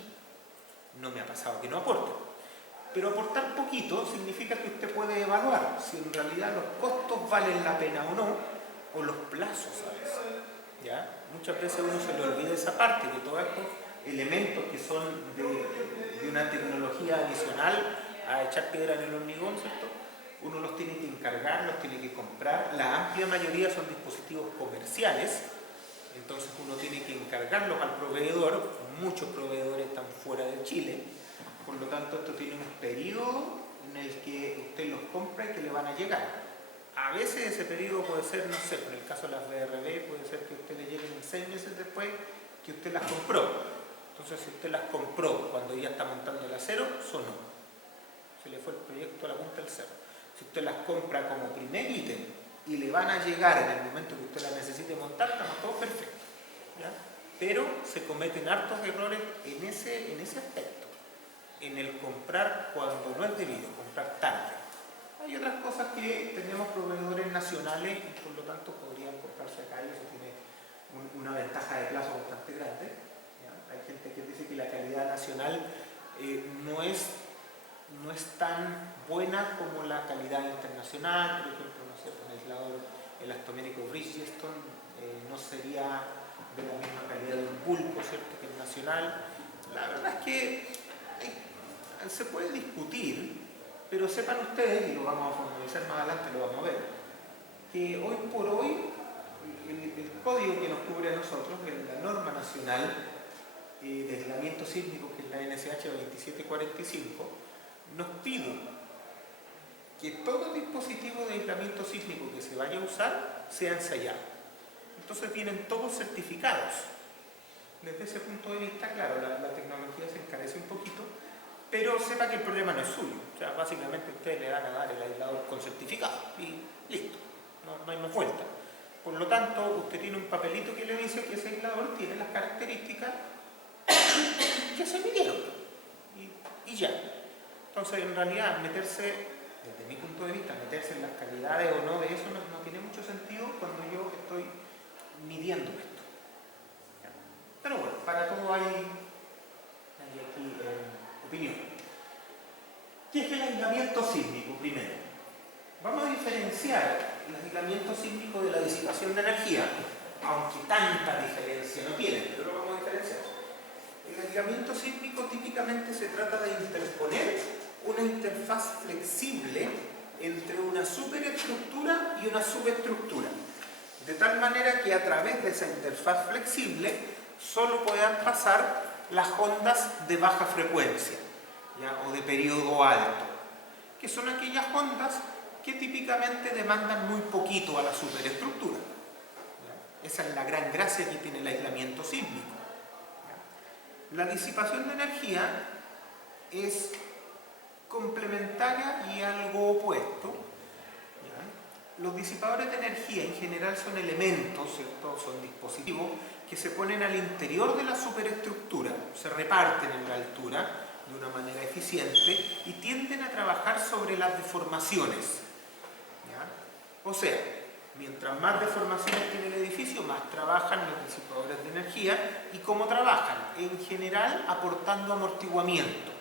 No me ha pasado que no aporten, pero aportar poquito significa que usted puede evaluar si en realidad los costos valen la pena o no, o los plazos a veces, ¿ya? Muchas veces uno se le olvida esa parte, que todo esto elementos que son de una tecnología adicional a echar piedra en el hormigón, ¿cierto? Uno los tiene que encargar, los tiene que comprar. La amplia mayoría son dispositivos comerciales, entonces uno tiene que encargarlos al proveedor. Muchos proveedores están fuera de Chile, por lo tanto esto tiene un periodo en el que usted los compra y que le van a llegar. A veces ese periodo puede ser, no sé, por el caso de las BRB, puede ser que a usted le lleguen 6 meses después que usted las compró. Entonces, si usted las compró cuando ya está montando el acero, sonó. Se le fue el proyecto a la punta del cerro. Si usted las compra como primer ítem y le van a llegar en el momento que usted las necesite montar, estamos todos perfectos, ¿ya? Pero se cometen hartos errores en ese aspecto, en el comprar cuando no es debido, comprar tarde. Hay otras cosas que tenemos proveedores nacionales y por lo tanto podrían comprarse acá y eso tiene una ventaja de plazo bastante grande, ¿ya? Hay gente que dice que la calidad nacional no es tan buena como la calidad internacional. Por ejemplo, no sé, el aislador elastomérico Bridgestone no sería de la misma calidad de un Bulco, ¿cierto?, que el nacional. La verdad es que se puede discutir, pero sepan ustedes, y lo vamos a formalizar más adelante, lo vamos a ver, que hoy por hoy el código que nos cubre a nosotros, la norma nacional de aislamiento sísmico, que es la NSH 2745, nos pide que todo dispositivo de aislamiento sísmico que se vaya a usar sea ensayado. Entonces vienen todos certificados. Desde ese punto de vista, claro, la tecnología se encarece un poquito, pero sepa que el problema no es suyo. O sea, básicamente ustedes le van a dar el aislador con certificado y listo, no hay más vuelta. Por lo tanto, usted tiene un papelito que le dice que ese aislador tiene las características que se midieron y ya. Entonces, en realidad, desde mi punto de vista, meterse en las calidades o no de eso no tiene mucho sentido cuando yo estoy midiendo esto. Pero bueno, para todo hay aquí opinión. ¿Qué es el aislamiento sísmico primero? Vamos a diferenciar el aislamiento sísmico de la disipación de energía, aunque tanta diferencia no tiene, pero lo vamos a diferenciar. El aislamiento sísmico típicamente se trata de interponer una interfaz flexible entre una superestructura y una subestructura, de tal manera que a través de esa interfaz flexible solo puedan pasar las ondas de baja frecuencia, ¿ya?, o de periodo alto, que son aquellas ondas que típicamente demandan muy poquito a la superestructura, ¿ya? Esa es la gran gracia que tiene el aislamiento sísmico. La disipación de energía es complementaria y algo opuesto, ¿ya? Los disipadores de energía en general son elementos, ¿cierto?, son dispositivos que se ponen al interior de la superestructura, se reparten en la altura de una manera eficiente y tienden a trabajar sobre las deformaciones, ¿ya? O sea, mientras más deformaciones tiene el edificio, más trabajan los disipadores de energía. ¿Y cómo trabajan? En general, aportando amortiguamiento.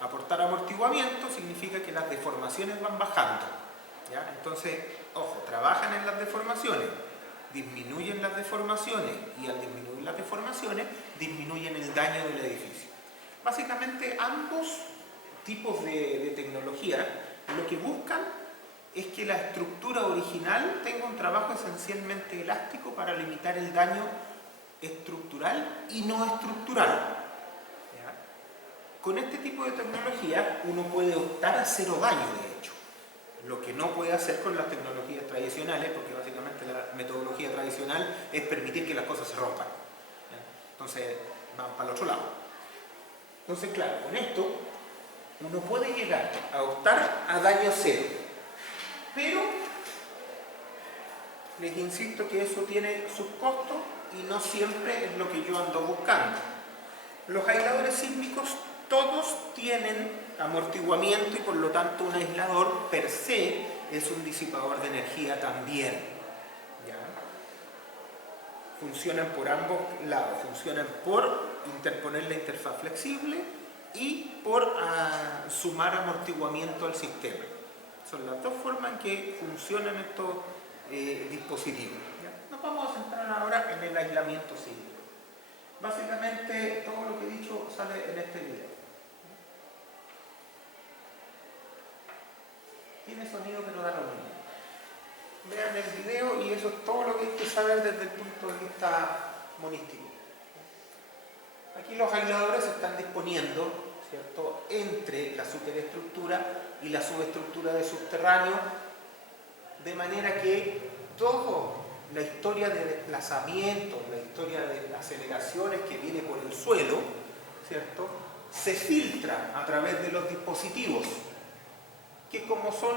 Aportar amortiguamiento significa que las deformaciones van bajando, ¿ya? Entonces, ojo, trabajan en las deformaciones, disminuyen las deformaciones y al disminuir las deformaciones, disminuyen el daño del edificio. Básicamente, ambos tipos de tecnología lo que buscan es que la estructura original tenga un trabajo esencialmente elástico para limitar el daño estructural y no estructural, ¿ya? Con este tipo de tecnología uno puede optar a cero daño, de hecho, lo que no puede hacer con las tecnologías tradicionales, porque básicamente la metodología tradicional es permitir que las cosas se rompan, ¿ya? Entonces van para el otro lado. Entonces, claro, con esto uno puede llegar a optar a daño cero, pero les insisto que eso tiene sus costos y no siempre es lo que yo ando buscando. Los aisladores sísmicos todos tienen amortiguamiento y por lo tanto un aislador per se es un disipador de energía también, ¿ya? Funcionan por ambos lados, funcionan por interponer la interfaz flexible y por sumar amortiguamiento al sistema. Son las dos formas en que funcionan estos dispositivos, ¿ya? Nos vamos a centrar ahora en el aislamiento sísmico. Básicamente todo lo que he dicho sale en este video. Tiene sonido pero da lo mismo. Vean el video y eso es todo lo que hay que saber desde el punto de vista monístico. Aquí los aisladores se están disponiendo, ¿cierto?, entre la superestructura y la subestructura de subterráneo, de manera que toda la historia de desplazamiento, la historia de aceleraciones que viene por el suelo, ¿cierto?, se filtra a través de los dispositivos, que como son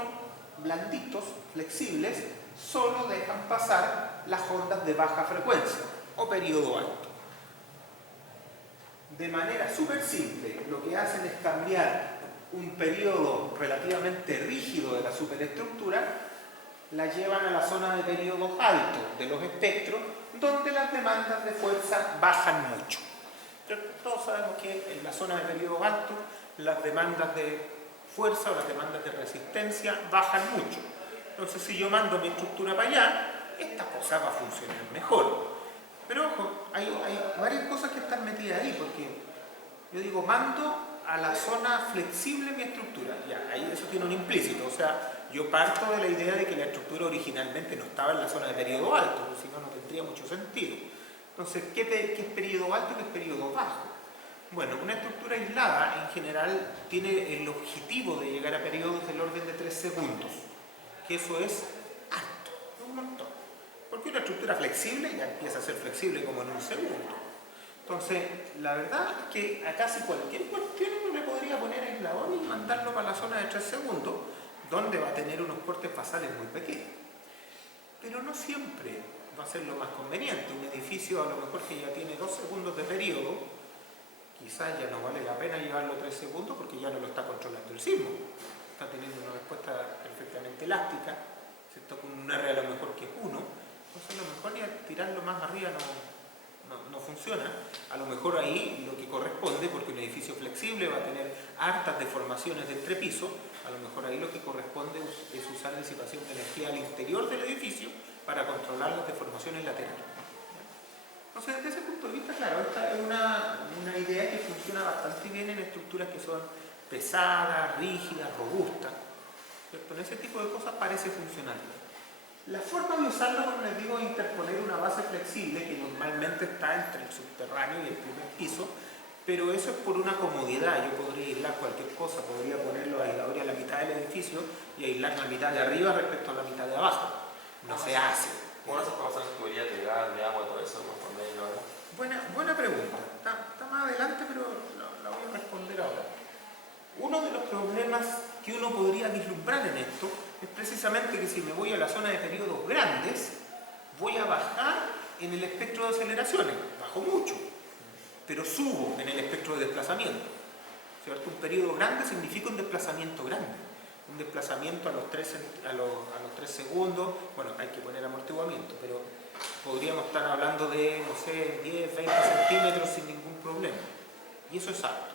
blanditos, flexibles, solo dejan pasar las ondas de baja frecuencia o periodo alto. De manera súper simple, lo que hacen es cambiar un periodo relativamente rígido de la superestructura, la llevan a la zona de periodos altos de los espectros, donde las demandas de fuerza bajan mucho. Todos sabemos que en la zona de periodos altos las demandas de fuerza o las demandas de resistencia bajan mucho. Entonces, si yo mando mi estructura para allá, esta cosa va a funcionar mejor. Pero ojo, hay varias cosas que están metidas ahí, porque yo digo, mando a la zona flexible mi estructura. Ya, ahí eso tiene un implícito, o sea, yo parto de la idea de que la estructura originalmente no estaba en la zona de periodo alto, porque si no, no tendría mucho sentido. Entonces, ¿qué es periodo alto y qué es periodo bajo? Bueno, una estructura aislada en general tiene el objetivo de llegar a periodos del orden de 3 segundos, que eso es alto, un montón. Porque una estructura flexible ya empieza a ser flexible como en un segundo. Entonces, la verdad es que a casi cualquier cuestión uno le podría poner aislador y mandarlo para la zona de 3 segundos, donde va a tener unos cortes basales muy pequeños. Pero no siempre va a ser lo más conveniente. Un edificio a lo mejor que ya tiene 2 segundos de periodo, quizás ya no vale la pena llevarlo 3 segundos porque ya no lo está controlando el sismo. Está teniendo una respuesta perfectamente elástica, ¿cierto?, con un R a lo mejor que es 1. Entonces a lo mejor ya tirarlo más arriba no funciona. A lo mejor ahí lo que corresponde, porque un edificio flexible va a tener hartas deformaciones de entrepiso, a lo mejor ahí lo que corresponde es usar disipación de energía al interior del edificio para controlar las deformaciones laterales. Entonces, desde ese punto de vista, claro, esta es una idea que funciona bastante bien en estructuras que son pesadas, rígidas, robustas, ¿cierto? En ese tipo de cosas parece funcionar bien. La forma de usarlo, como les digo, es interponer una base flexible que normalmente está entre el subterráneo y el primer piso, pero eso es por una comodidad. Yo podría aislar cualquier cosa, podría poner los aisladores a la mitad del edificio y aislar la mitad de arriba respecto a la mitad de abajo. No se hace. ¿Cómo haces para pasar tubería de gas, de agua, todo eso? Buena pregunta. Está más adelante, pero la voy a responder ahora. Uno de los problemas que uno podría vislumbrar en esto es precisamente que si me voy a la zona de periodos grandes, voy a bajar en el espectro de aceleraciones, bajo mucho, pero subo en el espectro de desplazamiento, ¿cierto? Un periodo grande significa un desplazamiento grande, un desplazamiento a los 3 segundos, bueno, hay que poner amortiguamiento, pero podríamos estar hablando de, no sé, 10, 20 centímetros sin ningún problema, y eso es alto.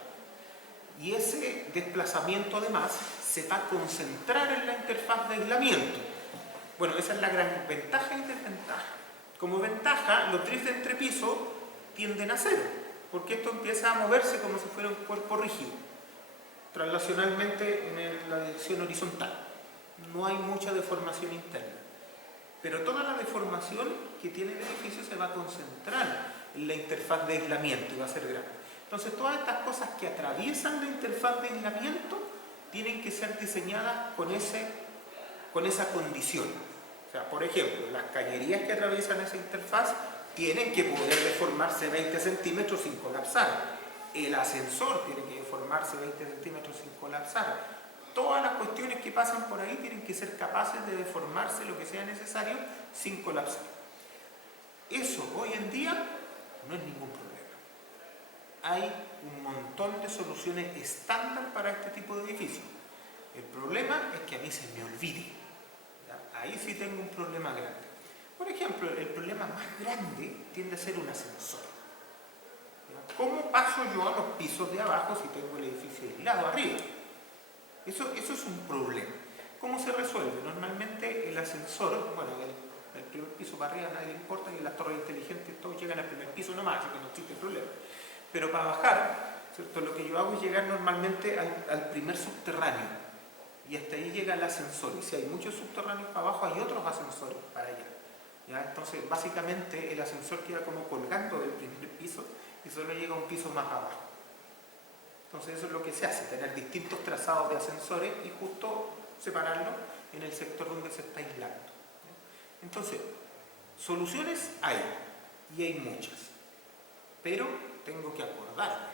Y ese desplazamiento además se va a concentrar en la interfaz de aislamiento. Bueno, esa es la gran ventaja y desventaja. Como ventaja, los drifts de entrepiso tienden a cero, porque esto empieza a moverse como si fuera un cuerpo rígido, translacionalmente en la dirección horizontal. No hay mucha deformación interna. Pero toda la deformación que tiene el edificio se va a concentrar en la interfaz de aislamiento y va a ser grande. Entonces, todas estas cosas que atraviesan la interfaz de aislamiento tienen que ser diseñadas con esa condición. O sea, por ejemplo, las cañerías que atraviesan esa interfaz tienen que poder deformarse 20 centímetros sin colapsar. El ascensor tiene que deformarse 20 centímetros sin colapsar. Todas las cuestiones que pasan por ahí tienen que ser capaces de deformarse lo que sea necesario sin colapsar. Eso hoy en día no es ningún problema. Hay un montón de soluciones estándar para este tipo de edificios. El problema es que a mí se me olvide. ¿Ya? Ahí sí tengo un problema grande. Por ejemplo, el problema más grande tiende a ser un ascensor. ¿Ya? ¿Cómo paso yo a los pisos de abajo si tengo el edificio aislado arriba? Eso es un problema. ¿Cómo se resuelve? Normalmente el ascensor, bueno, del primer piso para arriba a nadie le importa, y las torres inteligentes todos llegan llegan al primer piso nomás, así que no existe problema. Pero para bajar, ¿cierto? Lo que yo hago es llegar normalmente al primer subterráneo. Y hasta ahí llega el ascensor. Y si hay muchos subterráneos para abajo, hay otros ascensores para allá. ¿Ya? Entonces, básicamente, el ascensor queda como colgando del primer piso y solo llega a un piso más abajo. Entonces, eso es lo que se hace, tener distintos trazados de ascensores y justo separarlo en el sector donde se está aislando. ¿Ya? Entonces, soluciones hay, y hay muchas. Pero tengo que acordarme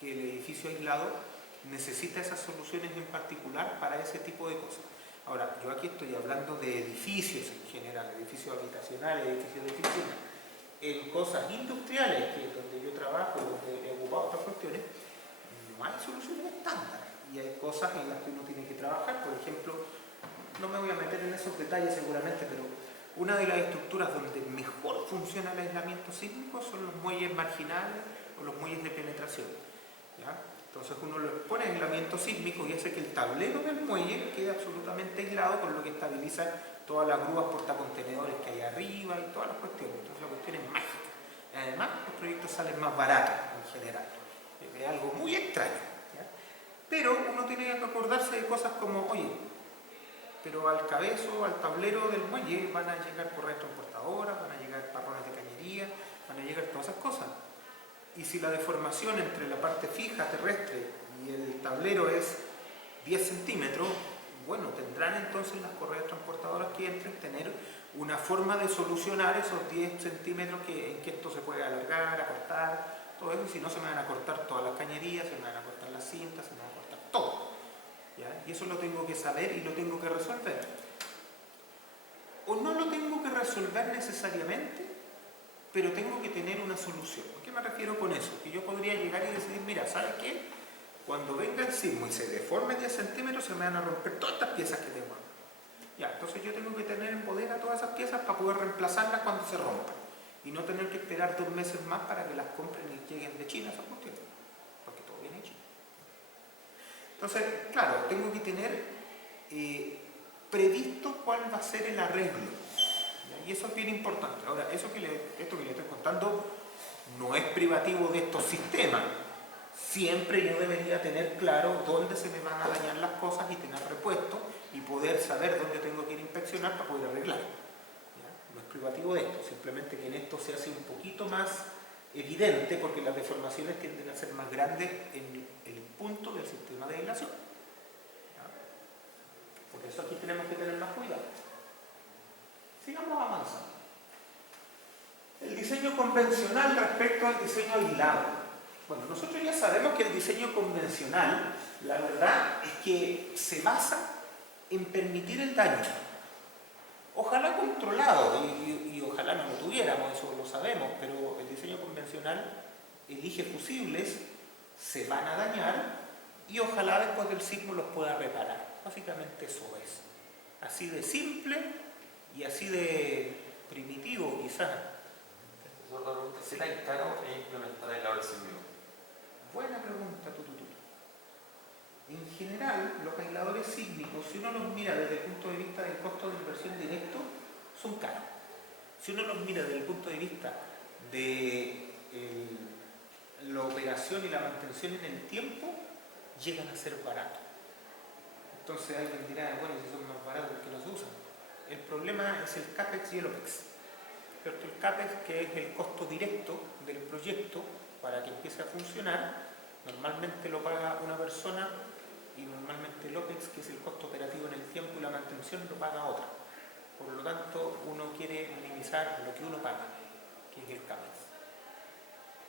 que el edificio aislado necesita esas soluciones en particular para ese tipo de cosas. Ahora, yo aquí estoy hablando de edificios en general, edificios habitacionales, edificios de oficina. En cosas industriales, que es donde yo trabajo, donde he ocupado otras cuestiones, no hay soluciones estándar. Y hay cosas en las que uno tiene que trabajar. Por ejemplo, no me voy a meter en esos detalles seguramente, pero una de las estructuras donde mejor funciona el aislamiento sísmico son los muelles marginales o los muelles de penetración. ¿Ya? Entonces uno lo expone a aislamiento sísmico y hace que el tablero del muelle quede absolutamente aislado, con lo que estabiliza todas las grúas portacontenedores que hay arriba y todas las cuestiones. Entonces la cuestión es mágica. Además, los proyectos salen más baratos en general. Es algo muy extraño. ¿Ya? Pero uno tiene que acordarse de cosas como, oye, pero al cabezo, al tablero del muelle van a llegar correas transportadoras, van a llegar parrones de cañería, van a llegar todas esas cosas. Y si la deformación entre la parte fija terrestre y el tablero es 10 centímetros, bueno, tendrán entonces las correas transportadoras que entren tener una forma de solucionar esos 10 centímetros en que esto se puede alargar, acortar, todo eso. Si no, se me van a cortar todas las cañerías, se me van a cortar las cintas, se me van a cortar todo. ¿Ya? Y eso lo tengo que saber y lo tengo que resolver. O no lo tengo que resolver necesariamente, pero tengo que tener una solución. ¿A qué me refiero con eso? Que yo podría llegar y decir, mira, ¿sabes qué? Cuando venga el sismo y se deforme 10 centímetros, se me van a romper todas estas piezas que tengo. Ya, entonces yo tengo que tener en bodega todas esas piezas para poder reemplazarlas cuando se rompan. Y no tener que esperar 2 meses más para que las compren y lleguen de China esas cuestiones. Porque todo viene de China. Entonces, claro, tengo que tener previsto cuál va a ser el arreglo. Y eso es bien importante. Ahora, esto que le estoy contando no es privativo de estos sistemas. Siempre yo debería tener claro dónde se me van a dañar las cosas y tener repuesto y poder saber dónde tengo que ir a inspeccionar para poder arreglar. ¿Ya? No es privativo de esto, simplemente que en esto se hace un poquito más evidente porque las deformaciones tienden a ser más grandes en el punto del sistema de aislación. ¿Ya? Por eso aquí tenemos que tener más cuidado. Sigamos avanzando. El diseño convencional respecto al diseño aislado. Bueno, nosotros ya sabemos que el diseño convencional, la verdad es que se basa en permitir el daño. Ojalá controlado, y ojalá no lo tuviéramos, eso lo sabemos, pero el diseño convencional elige fusibles, se van a dañar y ojalá después del sismo los pueda reparar. Básicamente eso es. Así de simple y así de primitivo quizás. ¿Qué tan caro es implementar aisladores sísmicos? Buena pregunta, En general, los aisladores sísmicos, si uno los mira desde el punto de vista del costo de inversión directo, son caros. Si uno los mira desde el punto de vista de la operación y la mantención en el tiempo, llegan a ser baratos. Entonces alguien dirá, bueno, si son más baratos, ¿por qué no se usan? El problema es el CAPEX y el OPEX. ¿Cierto? El CAPEX, que es el costo directo del proyecto para que empiece a funcionar, normalmente lo paga una persona, y normalmente el OPEX, que es el costo operativo en el tiempo y la mantención, lo paga otra. Por lo tanto, uno quiere minimizar lo que uno paga, que es el CAPEX.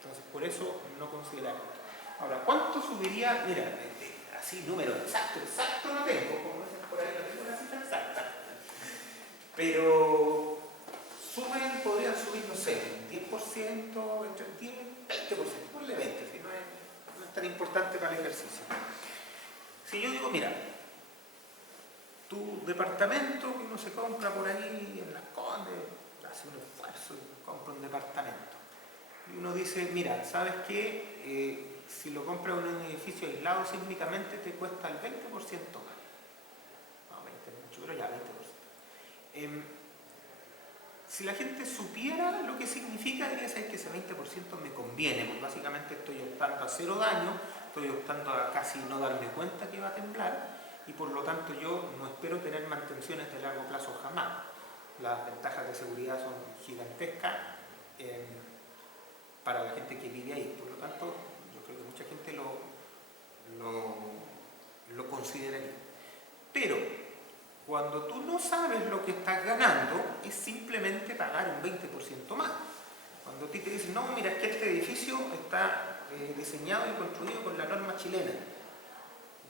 Entonces, por eso no considerar esto. Ahora, ¿cuánto subiría? Mira, así, número exacto no tengo, como dicen por ahí, no tengo una cifra exacta. Pero podrían subir, no sé, 10%, entre 10 y 20%, ponle 20%, si no es tan importante para el ejercicio. Si yo digo, mira, tu departamento que uno se compra por ahí en Las Condes, hace un esfuerzo y compra un departamento. Y uno dice, mira, ¿sabes qué? Si lo compras en un edificio aislado sísmicamente te cuesta el 20% más. No, 20 es mucho, pero ya 20%. Si la gente supiera lo que significa, diría saber que ese 20% me conviene, porque básicamente estoy optando a cero daño, estoy optando a casi no darme cuenta que va a temblar, y por lo tanto yo no espero tener mantenciones de largo plazo jamás. Las ventajas de seguridad son gigantescas para la gente que vive ahí. Por lo tanto, yo creo que mucha gente lo consideraría. Pero cuando tú no sabes lo que estás ganando, es simplemente pagar un 20% más. Cuando a ti te dicen, no, mira, es que este edificio está diseñado y construido con la norma chilena.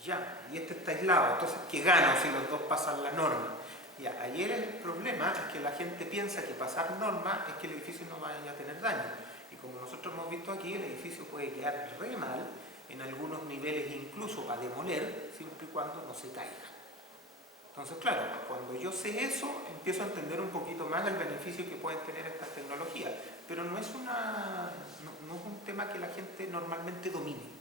Ya, y este está aislado, entonces ¿qué gano si los dos pasan la norma? Ya, ayer el problema es que la gente piensa que pasar norma es que el edificio no vaya a tener daño. Y como nosotros hemos visto aquí, el edificio puede quedar re mal, en algunos niveles incluso a demoler, siempre y cuando no se caiga. Entonces, claro, cuando yo sé eso, empiezo a entender un poquito más el beneficio que pueden tener estas tecnologías. Pero no es un tema que la gente normalmente domine.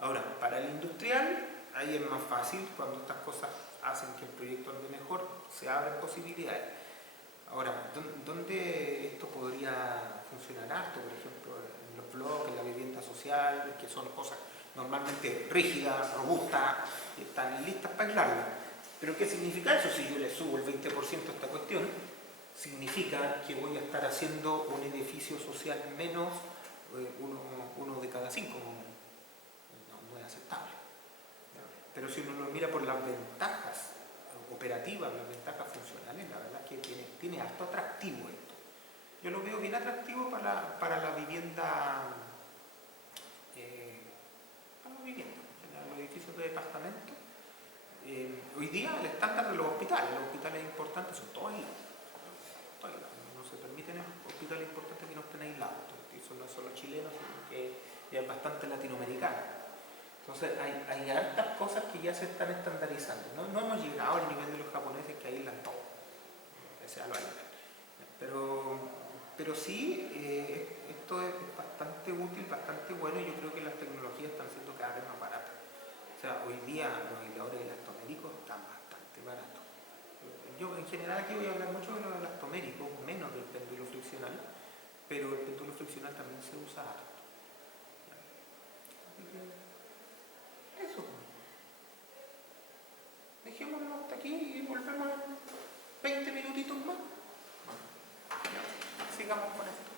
Ahora, para el industrial, ahí es más fácil, cuando estas cosas hacen que el proyecto ande mejor, se abren posibilidades. Ahora, ¿dónde esto podría funcionar harto? Por ejemplo, en los bloques, en la vivienda social, que son cosas normalmente rígidas, robustas, y están listas para aislarlas. Pero ¿qué significa eso? Si yo le subo el 20% a esta cuestión, significa que voy a estar haciendo un edificio social menos uno de cada 5. No es aceptable. Pero si uno lo mira por las ventajas operativas, las ventajas funcionales, la verdad es que tiene harto atractivo esto. Yo lo veo bien atractivo para la vivienda, en los edificios de departamentos. Hoy día el estándar de los hospitales importantes son todos aislados. No se permiten hospitales importantes que no estén aislados. Y son no solo chilenos, sino que ya es bastante latinoamericano. Entonces hay hartas cosas que ya se están estandarizando. No hemos llegado al nivel de los japoneses que aíslan todo, sea lo aíslan. Pero sí, esto es bastante útil, bastante bueno, y yo creo que las tecnologías están siendo cada vez más baratas. O sea, hoy día los aisladores elastoméricos están bastante baratos. Yo en general aquí voy a hablar mucho de los elastoméricos, menos del péndulo friccional, pero el péndulo friccional también se usa harto. Eso. Dejémoslo hasta aquí y volvemos en 20 minutitos más. Sigamos con esto.